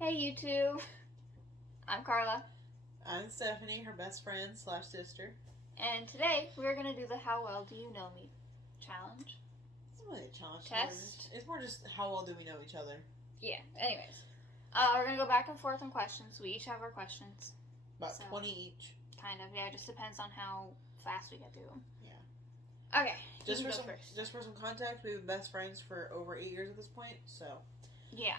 Hey YouTube, I'm Carla, I'm Stephanie, her best friend slash sister. and today we're gonna do the How Well Do You Know Me challenge. It's not really a challenge. Test. It's more just how well do we know each other. Yeah, anyways. We're gonna go back and forth on questions. We each have our questions. About So- 20 each. Kind of, yeah, it just depends on how fast we get through them. Yeah. Okay, Just you for can some go first. just for some context, we've been best friends for over 8 years at this point, so Yeah.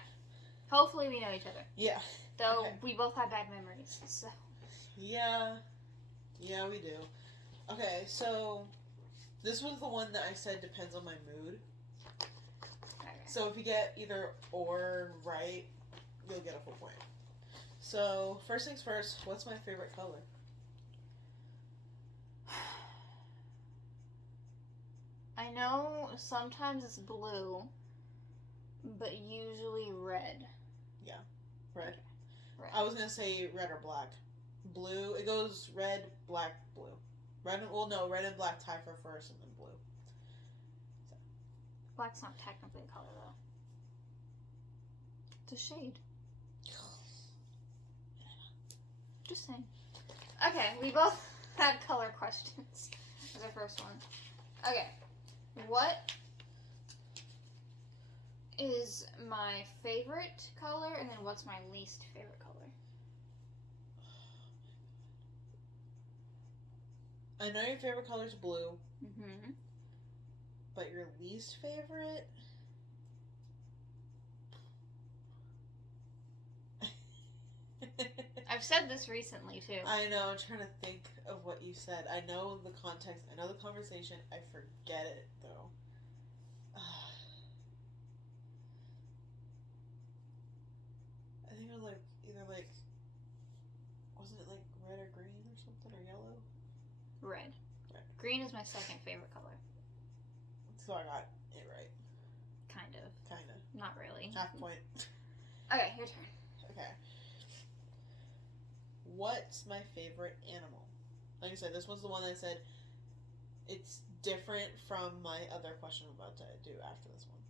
Hopefully we know each other. yeah. Though Okay. we both have bad memories, so. Yeah. Yeah, we do. Okay, so this was the one that I said depends on my mood. Okay. So if you get either or right, you'll get a full point. So, first things first, what's my favorite color? I know sometimes it's blue, but usually red. Red. Red. I was gonna say red or black. Blue. It goes red, black, blue. Red and black tie for first, and then blue. Black's not technically a color though. It's a shade. Just saying. Okay, we both had color questions. As our first one. Okay. What is my favorite color, and then what's my least favorite color? I know your favorite color is blue, Mm-hmm. but your least favorite? I've said this recently too. I know. I'm trying to think of what you said. I know the context. I know the conversation. I forget it though. I think it was either wasn't it like red or green or something or yellow? Red. Red. Green is my second favorite color. So I got it right. Kind of. Kinda. Not really. Half point. Okay, your turn. Okay. What's my favorite animal? Like I said, this was the one I said it's different from my other question I'm about to do after this one.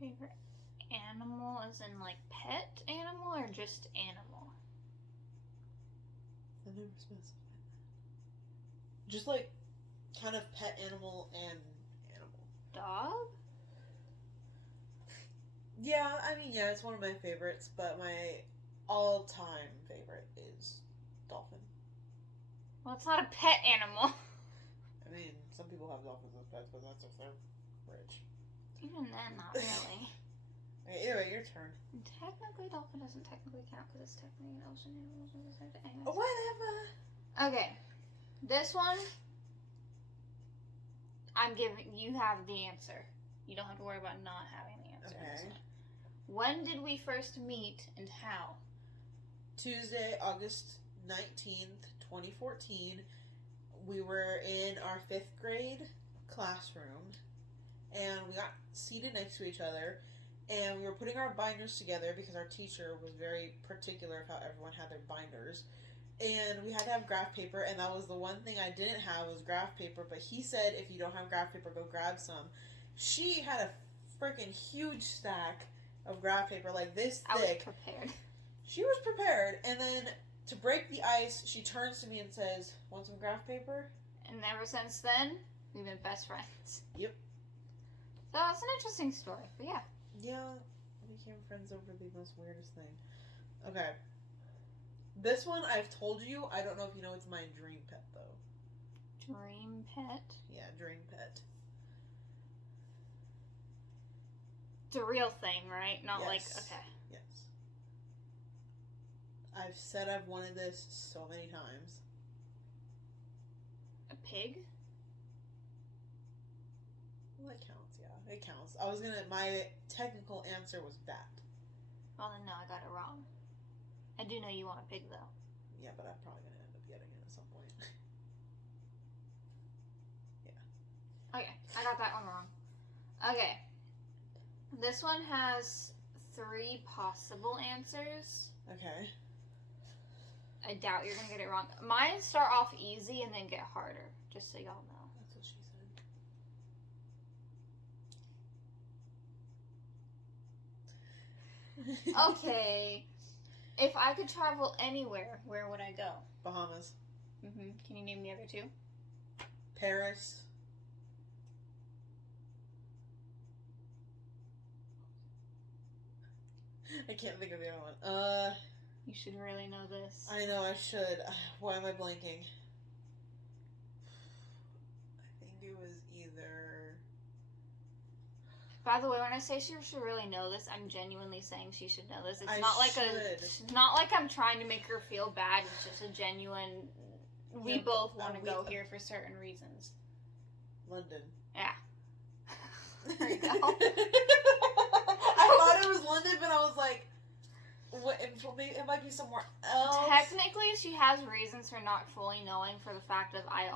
Favorite animal is in like pet animal or just animal? I never specified that. Just like kind of pet animal and animal. Dog? Yeah, I mean, yeah, it's one of my favorites, but my all-time favorite is dolphin. Well, it's not a pet animal. I mean, some people have dolphins as pets, but that's if they're rich. Even then, not really. Okay, either way, your turn. Technically, dolphin doesn't technically count because it's technically an ocean animal. Whatever. Okay, this one, I'm giving you have the answer. You don't have to worry about not having the answer. in this Okay. one. When did we first meet and how? Tuesday, August 19th, 2014. We were in our 5th grade classroom and we got seated next to each other and we were putting our binders together because our teacher was very particular of how everyone had their binders. And we had to have graph paper, and that was the one thing I didn't have was graph paper, but he said if you don't have graph paper, go grab some. She had a freaking huge stack of graph paper, like this thick. I was prepared. She was prepared, and then to break the ice, she turns to me and says, "Want some graph paper?" And ever since then, we've been best friends. Yep. So it's an interesting story, but yeah. Yeah, we became friends over the most weirdest thing. Okay. This one I've told you. I don't know if you know it's my dream pet, though. Dream pet? Yeah, dream pet. It's a real thing, right? Not like, Yes. okay. Yes. I've said I've wanted this so many times. A pig? Well, that counts, yeah. It counts. My technical answer was that. Well, then no, I got it wrong. I do know you want a pig, though. Yeah, but I'm probably going to end up getting it at some point. Yeah. Okay, I got that one wrong. Okay. This one has 3 possible answers. Okay. I doubt you're going to get it wrong. Mine start off easy and then get harder, just so y'all know. That's what she said. Okay. If I could travel anywhere, where would I go? Bahamas. Can you name the other two? Paris. I can't think of the other one. You should really know this. I know I should. Why am I blanking? I think it was either... By the way, when I say she should really know this, I'm genuinely saying she should know this. It's I not like should. it's not like I'm trying to make her feel bad. It's just a genuine. We Yeah, both want to we- go here for certain reasons. London. Yeah. There you go. I thought it was London, but I was like, what? It might be somewhere else. Technically, she has reasons for not fully knowing for the fact of I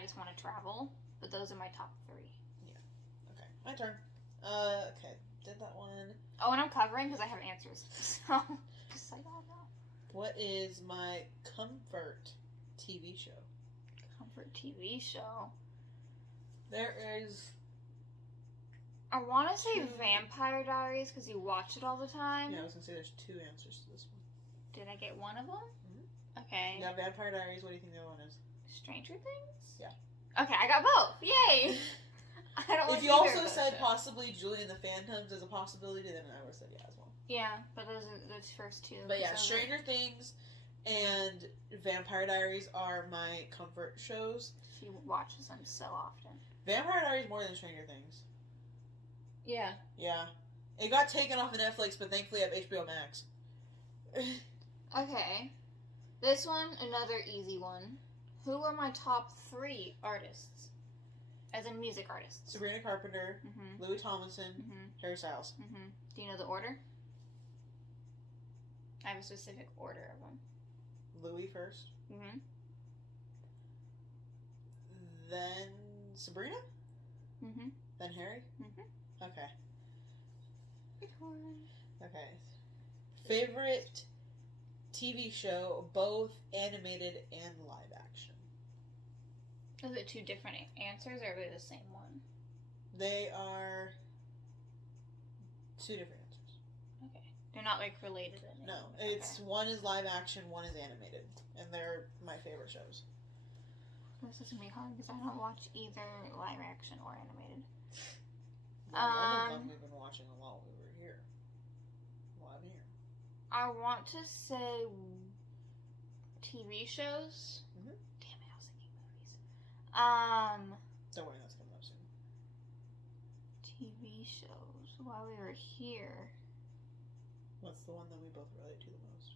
just want to travel. But those are my top 3. Okay, my turn. Okay, did that one. Oh, and I'm covering because I have answers. So, just so y'all know. What is my comfort TV show? Comfort TV show. There is... I want to say Vampire Diaries because you watch it all the time. Yeah, I was going to say there's 2 answers to this one. Did I get one of them? Mhm. Okay. You got Vampire Diaries, what do you think the other one is? Stranger Things? Yeah. Okay, I got both. Yay! I don't like If you either also of those said shows. possibly Julie and the Phantoms as a possibility, then I would have said yeah as well. Yeah, but those are those first 2. But yeah, 'cause I was Stranger Things and Vampire Diaries are my comfort shows. like, she watches them so often. Vampire Diaries more than Stranger Things. Yeah. Yeah. It got taken off of Netflix, but thankfully I have HBO Max. Okay. This one, another easy one. Who are my top 3 artists? As in music artists. Sabrina Carpenter, Mm-hmm. Louis Tomlinson, Mm-hmm. Harry Styles. Mm-hmm. Do you know the order? I have a specific order of them. Louis first, Mm-hmm. then Sabrina, Mm-hmm. then Harry. Mm-hmm. Okay. Okay. Favorite TV show, both animated and live action. Is it 2 different answers, or are they the same one? They are 2 different answers. Okay. They're not, like, related in any No, way. it's one is live action, one is animated, and they're my favorite shows. Okay. This is gonna be hard because I don't watch either live action or animated. One of them we've been watching a lot when we were here. Well, I'm here. I want to say TV shows. Mhm. Damn it, I was thinking movies. Don't worry, that's coming up soon. TV shows. While we were here, What's the one that we both relate to the most?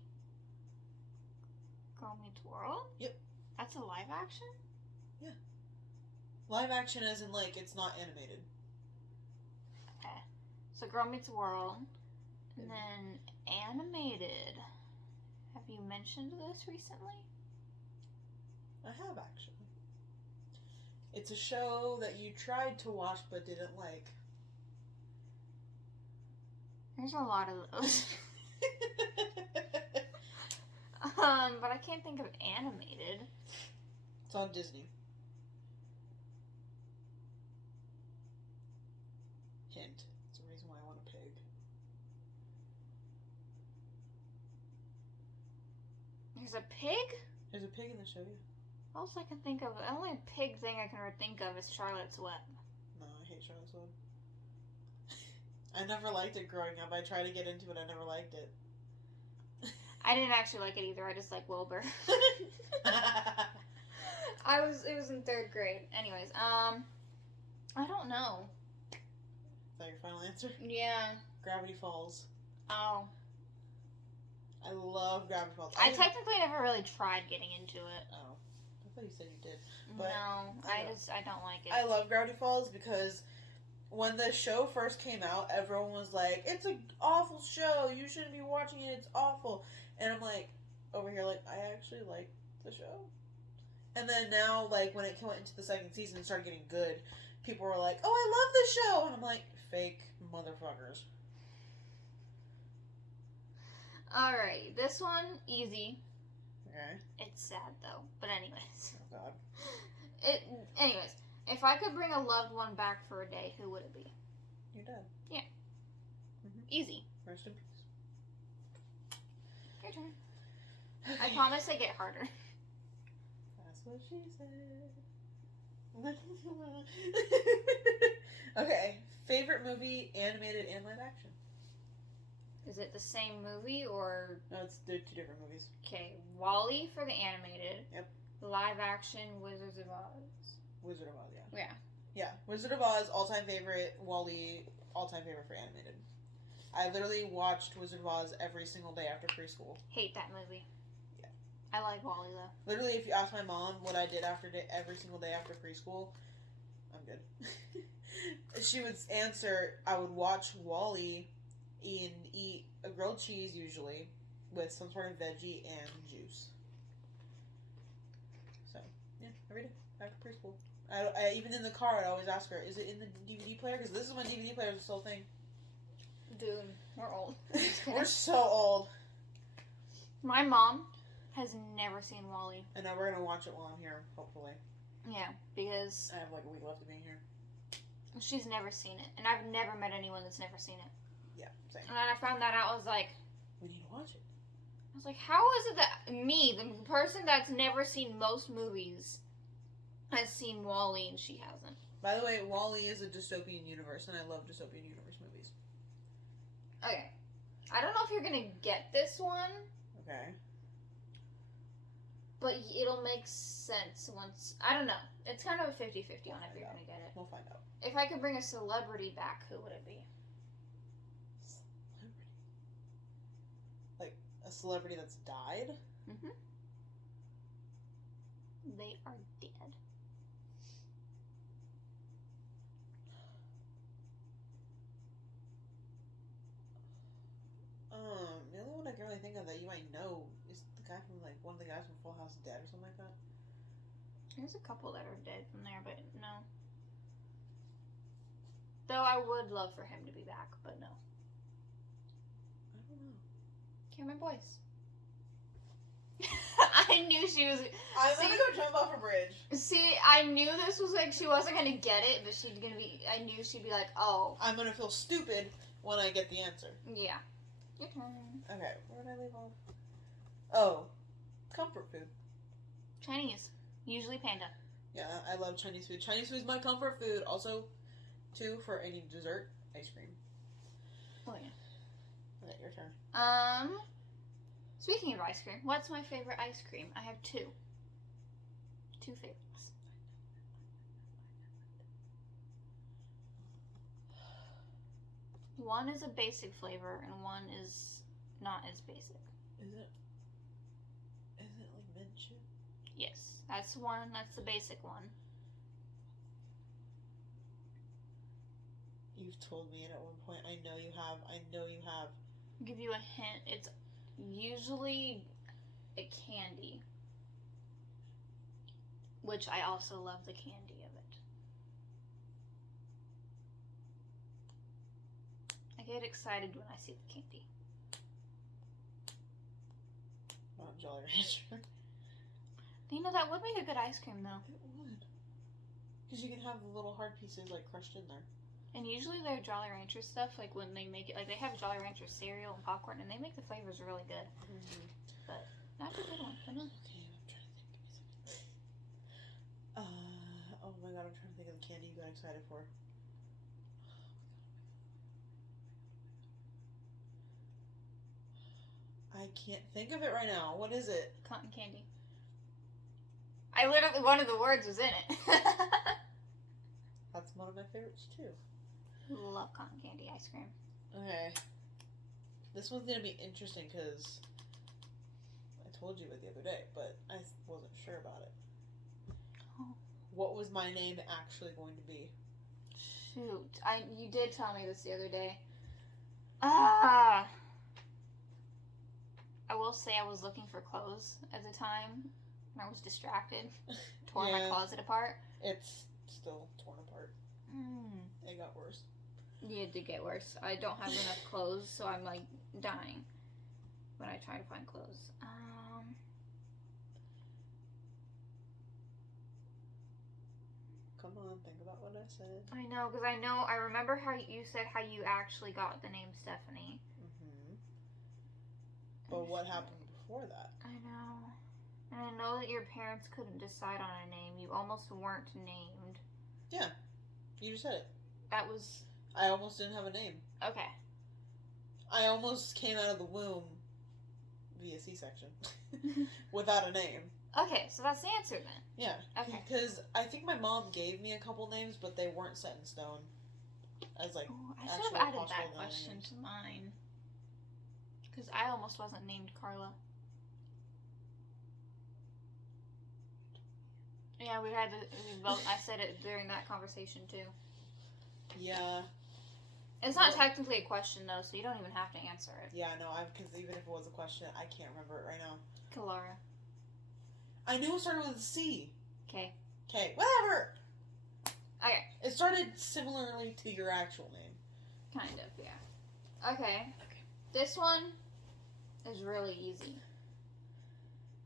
Girl Meets World. Yep. That's a live action. Live action as in, like, it's not animated. Okay. So Girl Meets World, and Mhm. then animated. Have you mentioned this recently? I have, actually. It's a show that you tried to watch but didn't like. There's a lot of those. But I can't think of animated. It's on Disney. Hint. It's the reason why I want a pig. There's a pig? There's a pig in the show, yeah. All I can think of, the only pig thing I can think of is Charlotte's Web. No, I hate Charlotte's Web. I never liked it growing up. I tried to get into it, I never liked it. I didn't actually like it either. I just like Wilbur. It was in 3rd grade. Anyways, I don't know. Is that your final answer? Yeah. Gravity Falls. Oh. I love Gravity Falls. I technically never really tried getting into it. Oh. I thought you said you did. But No, I I don't like it. I love Gravity Falls because when the show first came out, everyone was like, it's an awful show. You shouldn't be watching it. It's awful. And I'm like, over here, like, I actually like the show. And then now, like, when it went into the 2nd season and started getting good, people were like, oh, I love this show. And I'm like, fake motherfuckers. Alright, this one, easy. Okay. It's sad though. But anyways. Oh, God. Anyways, if I could bring a loved one back for a day, who would it be? You're dead. Easy. Rest in peace. Your turn. I promise I get harder. That's what she said. Okay. Favorite movie, animated and live action? Is it the same movie or... No, they're two different movies. Okay, WALL-E for the animated. Yep. Live action, Wizards of Oz. Wizard of Oz, yeah. Yeah. Yeah, Wizard of Oz, all-time favorite. WALL-E, all-time favorite for animated. I literally watched Wizard of Oz every single day after preschool. Hate that movie. Yeah. I like WALL-E though. Literally, if you ask my mom what I did every single day after preschool, I'm good. She would answer, I would watch WALL-E and eat a grilled cheese usually with some sort of veggie and juice. So, yeah, every day after preschool. I even in the car, I'd always ask her, is it in the DVD player? Because this is when DVD players was the whole thing. Dude, we're old. We're so old. My mom has never seen WALL-E. I know we're going to watch it while I'm here, hopefully. Yeah, because I have like a week left of being here. she's never seen it. And I've never met anyone that's never seen it. Yeah, same. And then I found that out, I was like... We need to watch it. I was like, how is it that me, the person that's never seen most movies, has seen WALL-E and she hasn't? By the way, WALL-E is a dystopian universe, and I love dystopian universe movies. Okay. I don't know if you're gonna get this one, Okay. but it'll make sense once... I don't know. It's kind of a 50-50 on if you're gonna get it. We'll find out. If I could bring a celebrity back, who would it be? Celebrity. Like, a celebrity that's died? Mm-hmm. They are dead. The only one I can really think of that you might know is the guy from, like, one of the guys from Full House Dead or something like that. There's a couple that are dead from there, but no. Though I would love for him to be back, but no. I don't know. Cameron Boyce. I knew she was... I'm gonna go jump off a bridge. See, I knew this was like, she wasn't gonna get it, but she's gonna be... I knew she'd be like, oh. I'm gonna feel stupid when I get the answer. Yeah. Your turn. Okay, where did I leave off? Oh, comfort food. Chinese. Usually panda. Yeah, I love Chinese food. Chinese food is my comfort food. Also, too, for any dessert, ice cream. Oh, yeah. Okay, your turn. Speaking of ice cream, what's my favorite ice cream? I have two. Two favorites. One is a basic flavor, and one is not as basic. Is it like mint chip? Yes, that's one. That's the basic one. You've told me it at one point. I know you have. I'll give you a hint. It's usually a candy, which I also love the candy of it. I get excited when I see the candy. Not Jolly Rancher. You know, that would make a good ice cream, though. It would. Because you can have the little hard pieces, like, crushed in there. And usually their Jolly Rancher stuff, like when they make it, like they have Jolly Rancher cereal and popcorn, and they make the flavors really good. Mm-hmm. But that's a good one. But no. Okay, I'm trying to think. Oh my god, I'm trying to think of the candy you got excited for. I can't think of it right now. What is it? Cotton candy. I literally, one of the words was in it. That's one of my favorites too. Love cotton candy ice cream. Okay. This one's gonna be interesting because I told you it the other day, but I wasn't sure about it. Oh. What was my name actually going to be? Shoot. You did tell me this the other day. I will say I was looking for clothes at the time, and I was distracted. Tore my closet apart. It's still torn apart. It got worse. Yeah, it did get worse. I don't have enough clothes, so I'm like dying when I try to find clothes. Come on, think about what I said. I know, because I remember how you said how you actually got the name Stephanie. Mm-hmm. But what happened before that? I know. And I know that your parents couldn't decide on a name. You almost weren't named. Yeah. You just said it. That was... I almost didn't have a name. Okay. I almost came out of the womb via C-section without a name. Okay, so that's the answer then. Yeah. Okay. Because I think my mom gave me a couple names, but they weren't set in stone. As like, Ooh, I should actual have added possible that question names. to mine. Because I almost wasn't named Carla. Yeah, we had to. I said it during that conversation too. Yeah. It's not Well- technically a question though, so you don't even have to answer it. Yeah, no, because even if it was a question, I can't remember it right now. Kalara. I knew it started with a C. Okay. Okay, whatever. Okay. It started similarly to your actual name. Kind of, yeah. Okay. This one is really easy.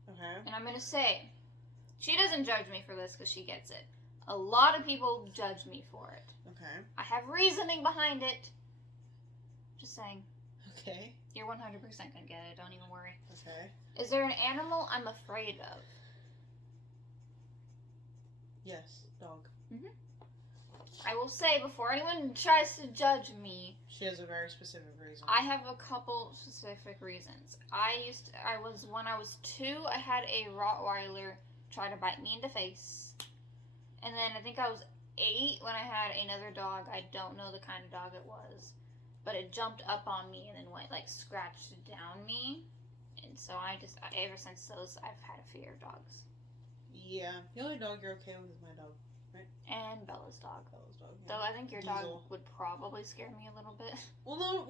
Okay. And I'm going to say, she doesn't judge me for this because she gets it. A lot of people judge me for it. Okay. I have reasoning behind it. Just saying. Okay. You're 100% going to get it. Don't even worry. Okay. Is there an animal I'm afraid of? Yes, dog. I will say, before anyone tries to judge me, She has a very specific reason. I have a couple specific reasons. When I was 2, I had a Rottweiler try to bite me in the face. And then I think I was 8 when I had another dog. I don't know the kind of dog it was. But it jumped up on me and then went, scratched down me. And so ever since those, I've had a fear of dogs. Yeah. The only dog you're okay with is my dog. And Bella's dog. Bella's dog. Yeah. Though I think your dog Diesel. would probably scare me a little bit. Well, no,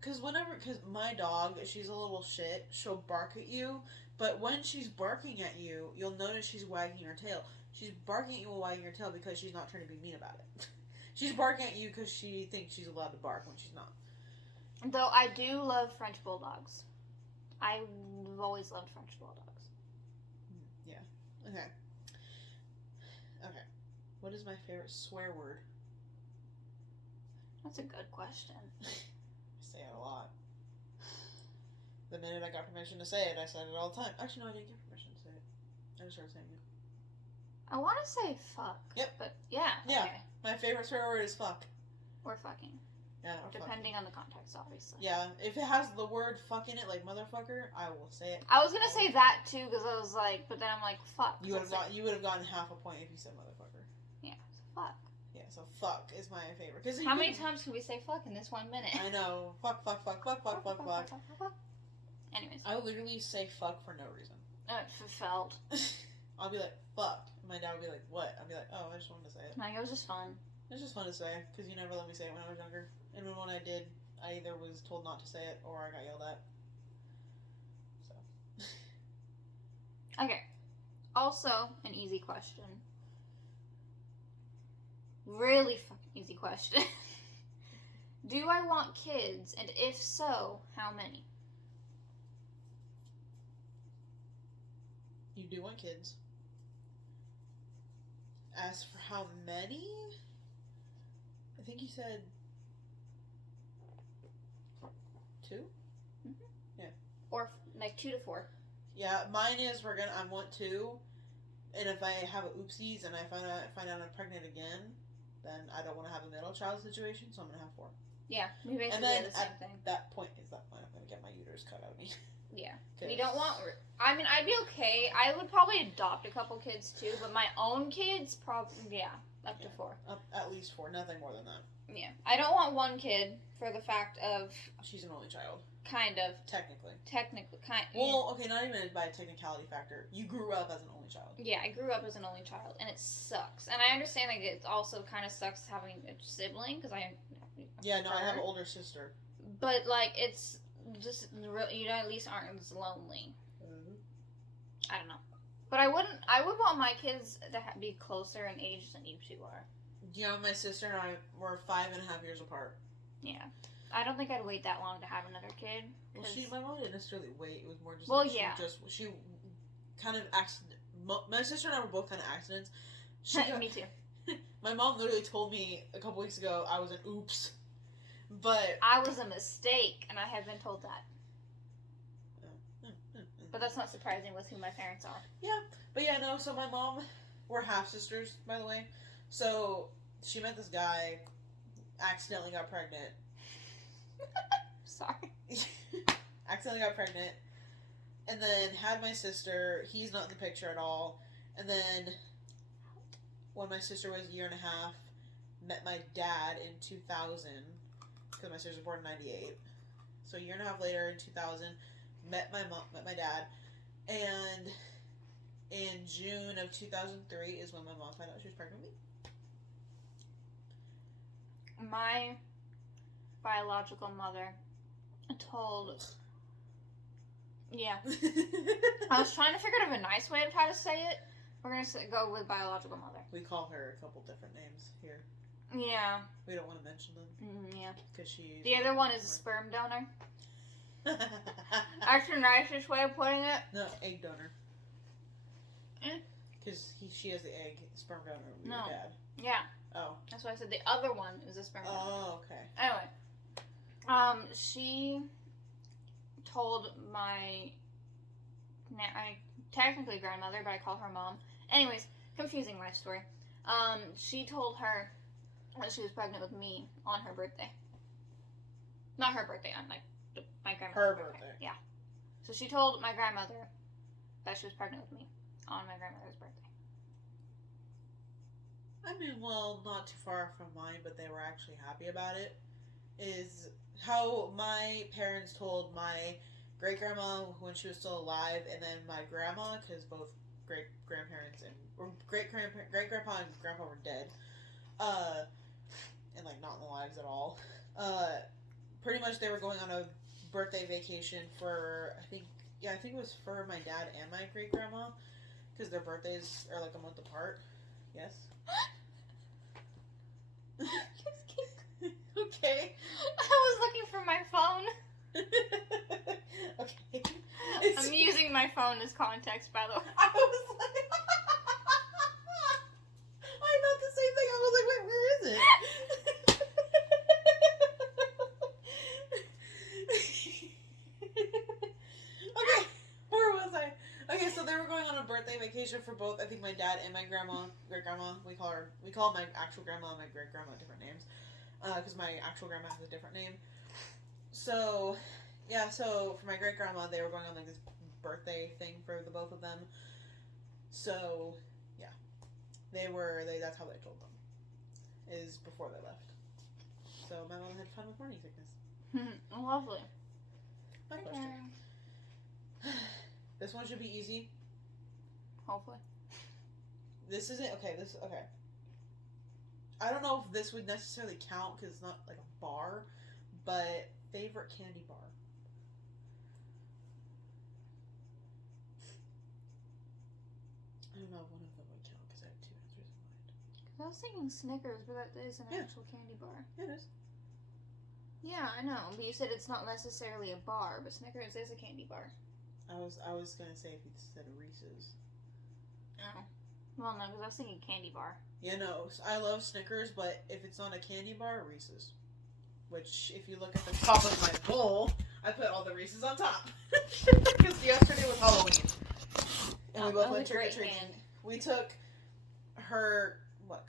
because my dog, she's a little shit, she'll bark at you, but when she's barking at you, you'll notice she's wagging her tail. She's barking at you while wagging her tail because she's not trying to be mean about it. She's barking at you because she thinks she's allowed to bark when she's not. Though I do love French Bulldogs. I've always loved French Bulldogs. Yeah. Okay. Okay. What is my favorite swear word? That's a good question. I say it a lot. The minute I got permission to say it, I said it all the time. Actually, no, I didn't get permission to say it. I just started saying it. I want to say fuck. Yep. But yeah. Yeah. Okay. My favorite swear word is fuck. Or fucking. Yeah, or fuck. Depending on the context, obviously. Yeah, if it has the word fuck in it, like motherfucker, I will say it. I was gonna say that too, because I was like, but then I'm like, fuck. You would have gotten half a point if you said motherfucker. Yeah, fuck. Yeah, so fuck is my favorite. Cause How many times can we say fuck in this 1 minute? I know. Fuck, fuck, fuck, fuck, fuck, fuck, fuck. Anyways. I literally say fuck for no reason. It felt. I'll be like, fuck. And my dad will be like, what? I'll be like, oh, I just wanted to say it. Like, it was just fun. It's just fun to say, because you never let me say it when I was younger. And when I did, I either was told not to say it or I got yelled at. So. Okay. Also, an easy question. Really fucking easy question. Do I want kids? And if so, how many? You do want kids. As for how many? I think you said 2? Or, 2 to 4. Yeah, mine is I want 2. And if I have a oopsies and I find out I'm pregnant again, then I don't want to have a middle child situation, so I'm going to have 4. Yeah, we basically And then did the same thing. That point I'm going to get my uterus cut out of me. Yeah. 'Cause- We don't want... I mean, I'd be okay. I would probably adopt a couple kids, too. But my own kids, probably... Yeah, up to 4. At least 4, nothing more than that. Yeah. I don't want one kid for the fact of... She's an only child. Kind of. Technically. Well, okay, not even by a technicality factor. You grew up as an only child. yeah, I grew up as an only child, and it sucks. And I understand, it also kind of sucks having a sibling, because I... Yeah, no, I have an older sister. But, it's just... You at least aren't as lonely. Mm-hmm. I don't know. But I would want my kids to be closer in age than you two are. Yeah, my sister and I were 5.5 years apart. Yeah. I don't think I'd wait that long to have another kid. Well, my mom didn't necessarily wait. It was more just she kind of my sister and I were both kind of accidents. Me too. My mom literally told me a couple weeks ago I was an oops. But I was a mistake, and I have been told that. But that's not surprising with who my parents are. Yeah, but yeah, no. So my mom, we're half sisters, by the way. So she met this guy, accidentally got pregnant. Sorry. Accidentally got pregnant, and then had my sister. He's not in the picture at all. And then when my sister was a year and a half, met my dad in 2000 because my sister was born in 98. So a year and a half later in 2000, met my dad, and in June of 2003 is when my mom found out she was pregnant with me. My biological mother told. Yeah. I was trying to figure out a nice way of how to say it. We're going to go with biological mother. We call her a couple different names here. Yeah. We don't want to mention them. Yeah. Because she's... The other one is a sperm donor. Actually, nicest way of putting it. No, egg donor. Eh? Because she has the egg, sperm donor with No. your dad. Yeah. Oh. That's why I said the other one is a sperm donor. Oh, okay. Anyway. She told my technically grandmother, but I call her mom. Anyways, confusing life story. She told her that she was pregnant with me on her birthday. Not her birthday, on my grandmother's birthday. Yeah. So she told my grandmother that she was pregnant with me on my grandmother's birthday. I mean, well, not too far from mine, but they were actually happy about it. Is how my parents told my great-grandma when she was still alive, and then my grandma, because both great-grandparents and great-grandpa and grandpa were dead, and like not in the lives at all. Pretty much they were going on a birthday vacation for I think it was for my dad and my great-grandma, because their birthdays are like a month apart. Yes. Okay. I was looking for my phone. Okay. I'm using my phone as context, by the way. I was like, I thought the same thing. I was like, wait, where is it? Okay, where was I? Okay, so they were going on a birthday vacation for both. I think my dad and my great grandma. We call my actual grandma and my great grandma different names, because my actual grandma has a different name. So, yeah. So for my great grandma, they were going on like this birthday thing for the both of them. So, yeah, that's how they told them. Is before they left. So my mom had fun with morning sickness. Lovely. My question. This one should be easy. Hopefully. This isn't okay. I don't know if this would necessarily count because it's not like a bar, but favorite candy bar. I don't know if one of them would count because I have two answers in mind. I was thinking Snickers, but that is an Yeah. actual candy bar. Yeah, it is. Yeah, I know. But you said it's not necessarily a bar, but Snickers is a candy bar. I was gonna say if you said Reese's. Oh. Well, no, because I was thinking candy bar. Yeah, no, I love Snickers, but if it's not a candy bar, Reese's. Which, if you look at the top of my bowl, I put all the Reese's on top. Because yesterday was Halloween. And we both went trick-or-treating. We took her,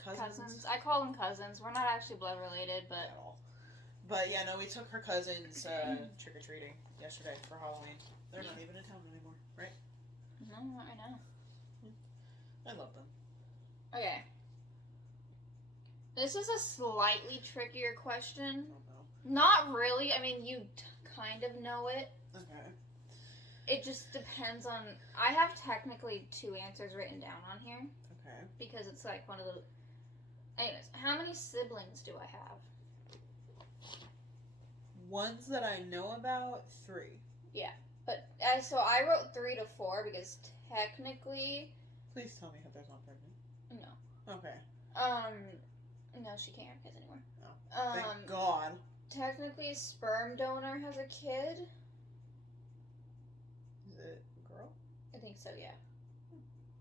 cousins? I call them cousins. We're not actually blood related, but... At all. But yeah, no, we took her cousins trick-or-treating yesterday for Halloween. They're not even in town anymore, right? No, I know. I love them. Okay. This is a slightly trickier question. Oh no. Not really. I mean, you kind of know it. Okay. It just depends on... I have technically 2 answers written down on here. Okay. Because it's like one of the... Anyways, how many siblings do I have? Ones that I know about, 3. Yeah. But, so I wrote 3 to 4 because technically... Please tell me Heather's not pregnant. No. Okay. No, she can't kiss anymore. Oh, thank God. Technically, sperm donor has a kid. Is it a girl? I think so, yeah.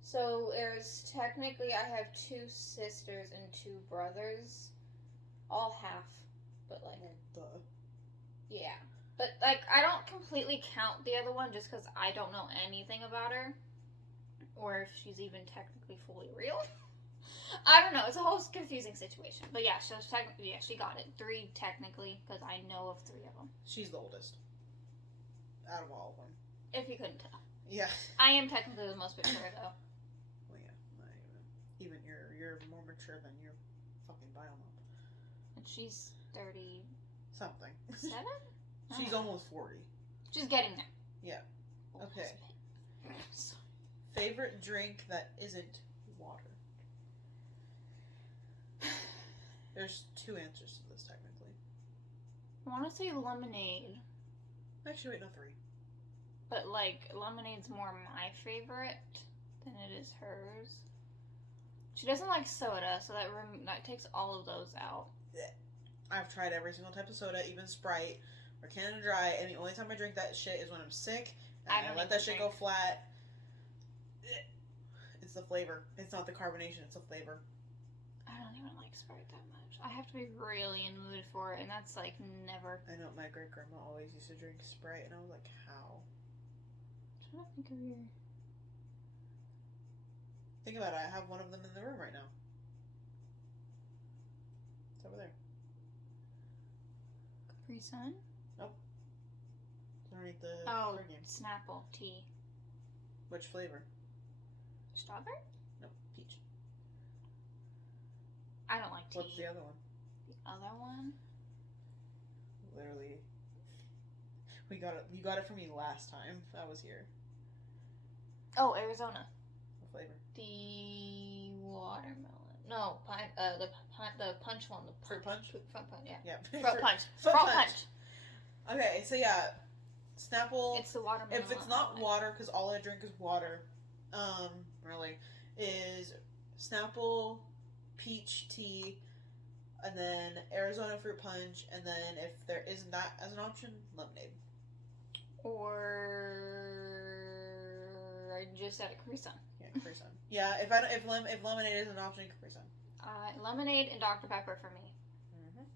So there's technically I have 2 sisters and 2 brothers, all half, but like Duh. yeah. But, like, I don't completely count the other one just because I don't know anything about her. Or if she's even technically fully real. I don't know. It's a whole confusing situation. But yeah, she got it. 3 technically, because I know of 3 of them. She's the oldest out of all of them. If you couldn't tell. Yeah. I am technically the most mature, though. Well, yeah. Not even you're more mature than your fucking bio mom. And she's 37? Something. I She's don't know. almost 40. She's getting there. Yeah. Okay. Almost. Favorite drink that isn't water? There's 2 answers to this, technically. I want to say lemonade. Actually, wait, no, 3. But, like, lemonade's more my favorite than it is hers. She doesn't like soda, so that takes all of those out. I've tried every single type of soda, even Sprite or Canada Dry, and the only time I drink that shit is when I'm sick, and I let that shit go flat. It's the flavor. It's not the carbonation, it's the flavor. I don't even like Sprite that much. I have to be really in the mood for it, and that's, like, never. I know my great grandma always used to drink Sprite, and I was like, how? I'm trying to think of your. Think about it, I have one of them in the room right now. It's over there. Capri Sun? It's underneath the Oh, card game. Snapple tea. Which flavor? Strawberry? No, peach. I don't like tea. What's the other one? The other one? Literally. You got it from me last time I was here. Oh, Arizona. What flavor? The watermelon. No, the punch one. The Fruit punch? Fruit punch, yeah. Yeah. Fruit punch. Fruit Fruit punch. punch. Okay, so yeah, Snapple. It's the watermelon. If it's not water, because all I drink is water, really, is Snapple, peach tea, and then Arizona fruit punch, and then if there isn't that as an option, lemonade. Or I just said a Capri Sun. Yeah, Capri Sun. Yeah, if lemonade is an option, Capri Sun. Lemonade and Dr. Pepper for me. Mm-hmm.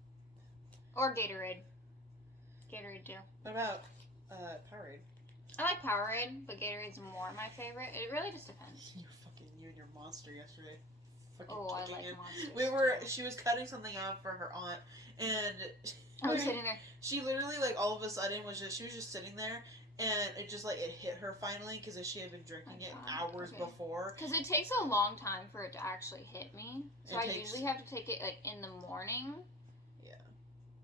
Or Gatorade. Gatorade too. What about Powerade? I like Powerade, but Gatorade's more my favorite. It really just depends. You and your Monster yesterday. Oh, I like it. Monsters. She was cutting something out for her aunt, and I was sitting there. she literally, like, all of a sudden she was just sitting there, and it just, like, it hit her finally, because she had been drinking it hours before. Because it takes a long time for it to actually hit me. So I usually have to take it, like, in the morning. Yeah.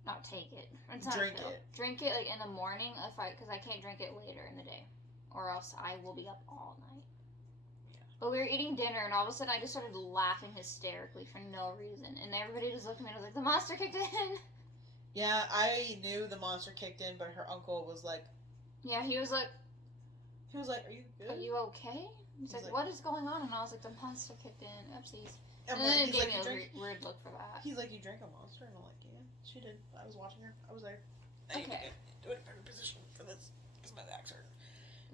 Not take it. It's not Drink it. Drink it, like, in the morning, because I can't drink it later in the day. Or else I will be up all night. Yeah. But we were eating dinner, and all of a sudden I just started laughing hysterically for no reason. And everybody just looked at me and was like, the monster kicked in! Yeah, I knew the monster kicked in, but her uncle was like... Yeah, he was like, are you good? are you okay? He's like, what is going on? And I was like, the monster kicked in. Oopsies. And then it he's gave like, me a weird look for that. He's like, you drank a monster? And I'm like, yeah, she did. I was watching her. I was there. I need to Okay. get to a better position for this, because my back's hurt.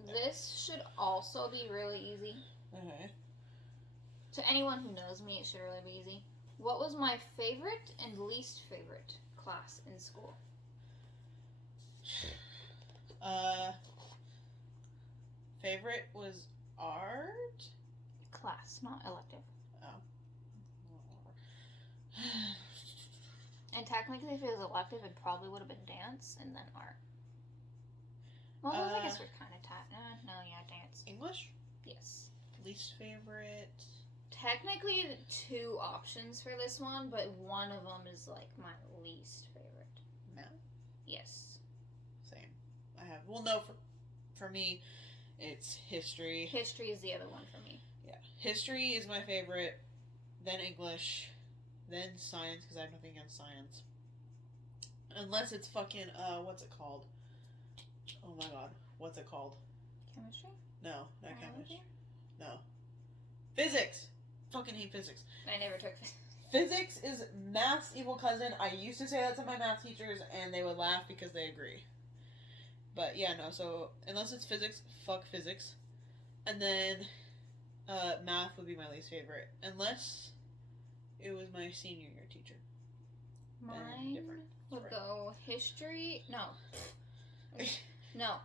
This should also be really easy. Okay. To anyone who knows me, it should really be easy. What was my favorite and least favorite class in school? Favorite was art? Class, not elective. Oh. And technically, if it was elective, it probably would have been dance and then art. Well, those I guess were kind of tight. No, yeah, dance. English? Yes. Least favorite? Technically, 2 options for this one, but one of them is like my least favorite. Math? Yes. Same. I have. Well, no, for me, it's history. History is the other one for me. Yeah. History is my favorite, then English, then science, because I have nothing against science. Unless it's fucking, what's it called? Oh my god. What's it called? Chemistry? No, not Biology? chemistry. No. Physics! Fucking hate physics. I never took Physics is math's evil cousin. I used to say that to my math teachers, and they would laugh because they agree. But yeah, no, so unless it's physics, fuck physics. And then math would be my least favorite. Unless it was my senior year teacher. Mine would go history. No. No.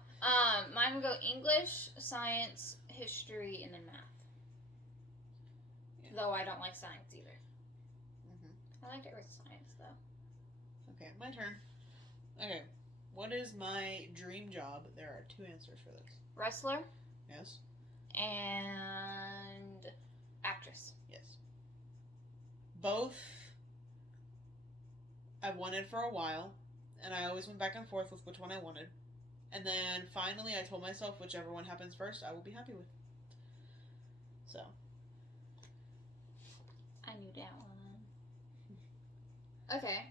Mine would go English, science, history, and then math. Yeah. Though I don't like science either. Mm-hmm. I like to read science though. Okay, my turn. Okay, what is my dream job? There are 2 answers for this. Wrestler Yes. and actress. Yes. Both I wanted for a while, and I always went back and forth with which one I wanted. And then finally I told myself whichever one happens first, I will be happy with. So. I knew that one. Okay.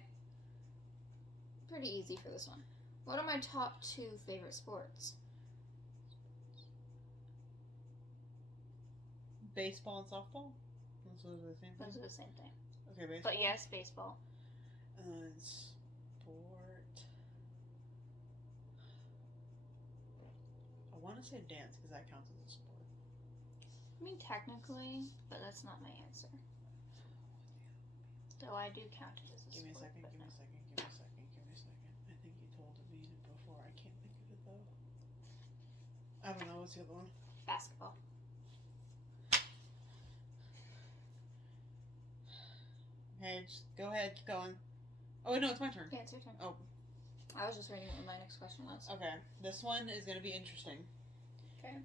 Pretty easy for this one. What are my top 2 favorite sports? Baseball and softball? Those are the same thing? Those are the same thing. Okay, baseball. But yes, baseball. Sport. I want to say dance because that counts as a sport. I mean, technically, but that's not my answer. Though I do count it as a Give me a sport. second, give me a second, give me a second, give me a second. I think you told me it before. I can't think of it though. I don't know. What's the other one? Basketball. Okay, just go ahead, keep going. Oh, wait, no, it's my turn. Yeah, it's your turn. Oh. I was just reading what my next question was. Okay, this one is going to be interesting. Okay.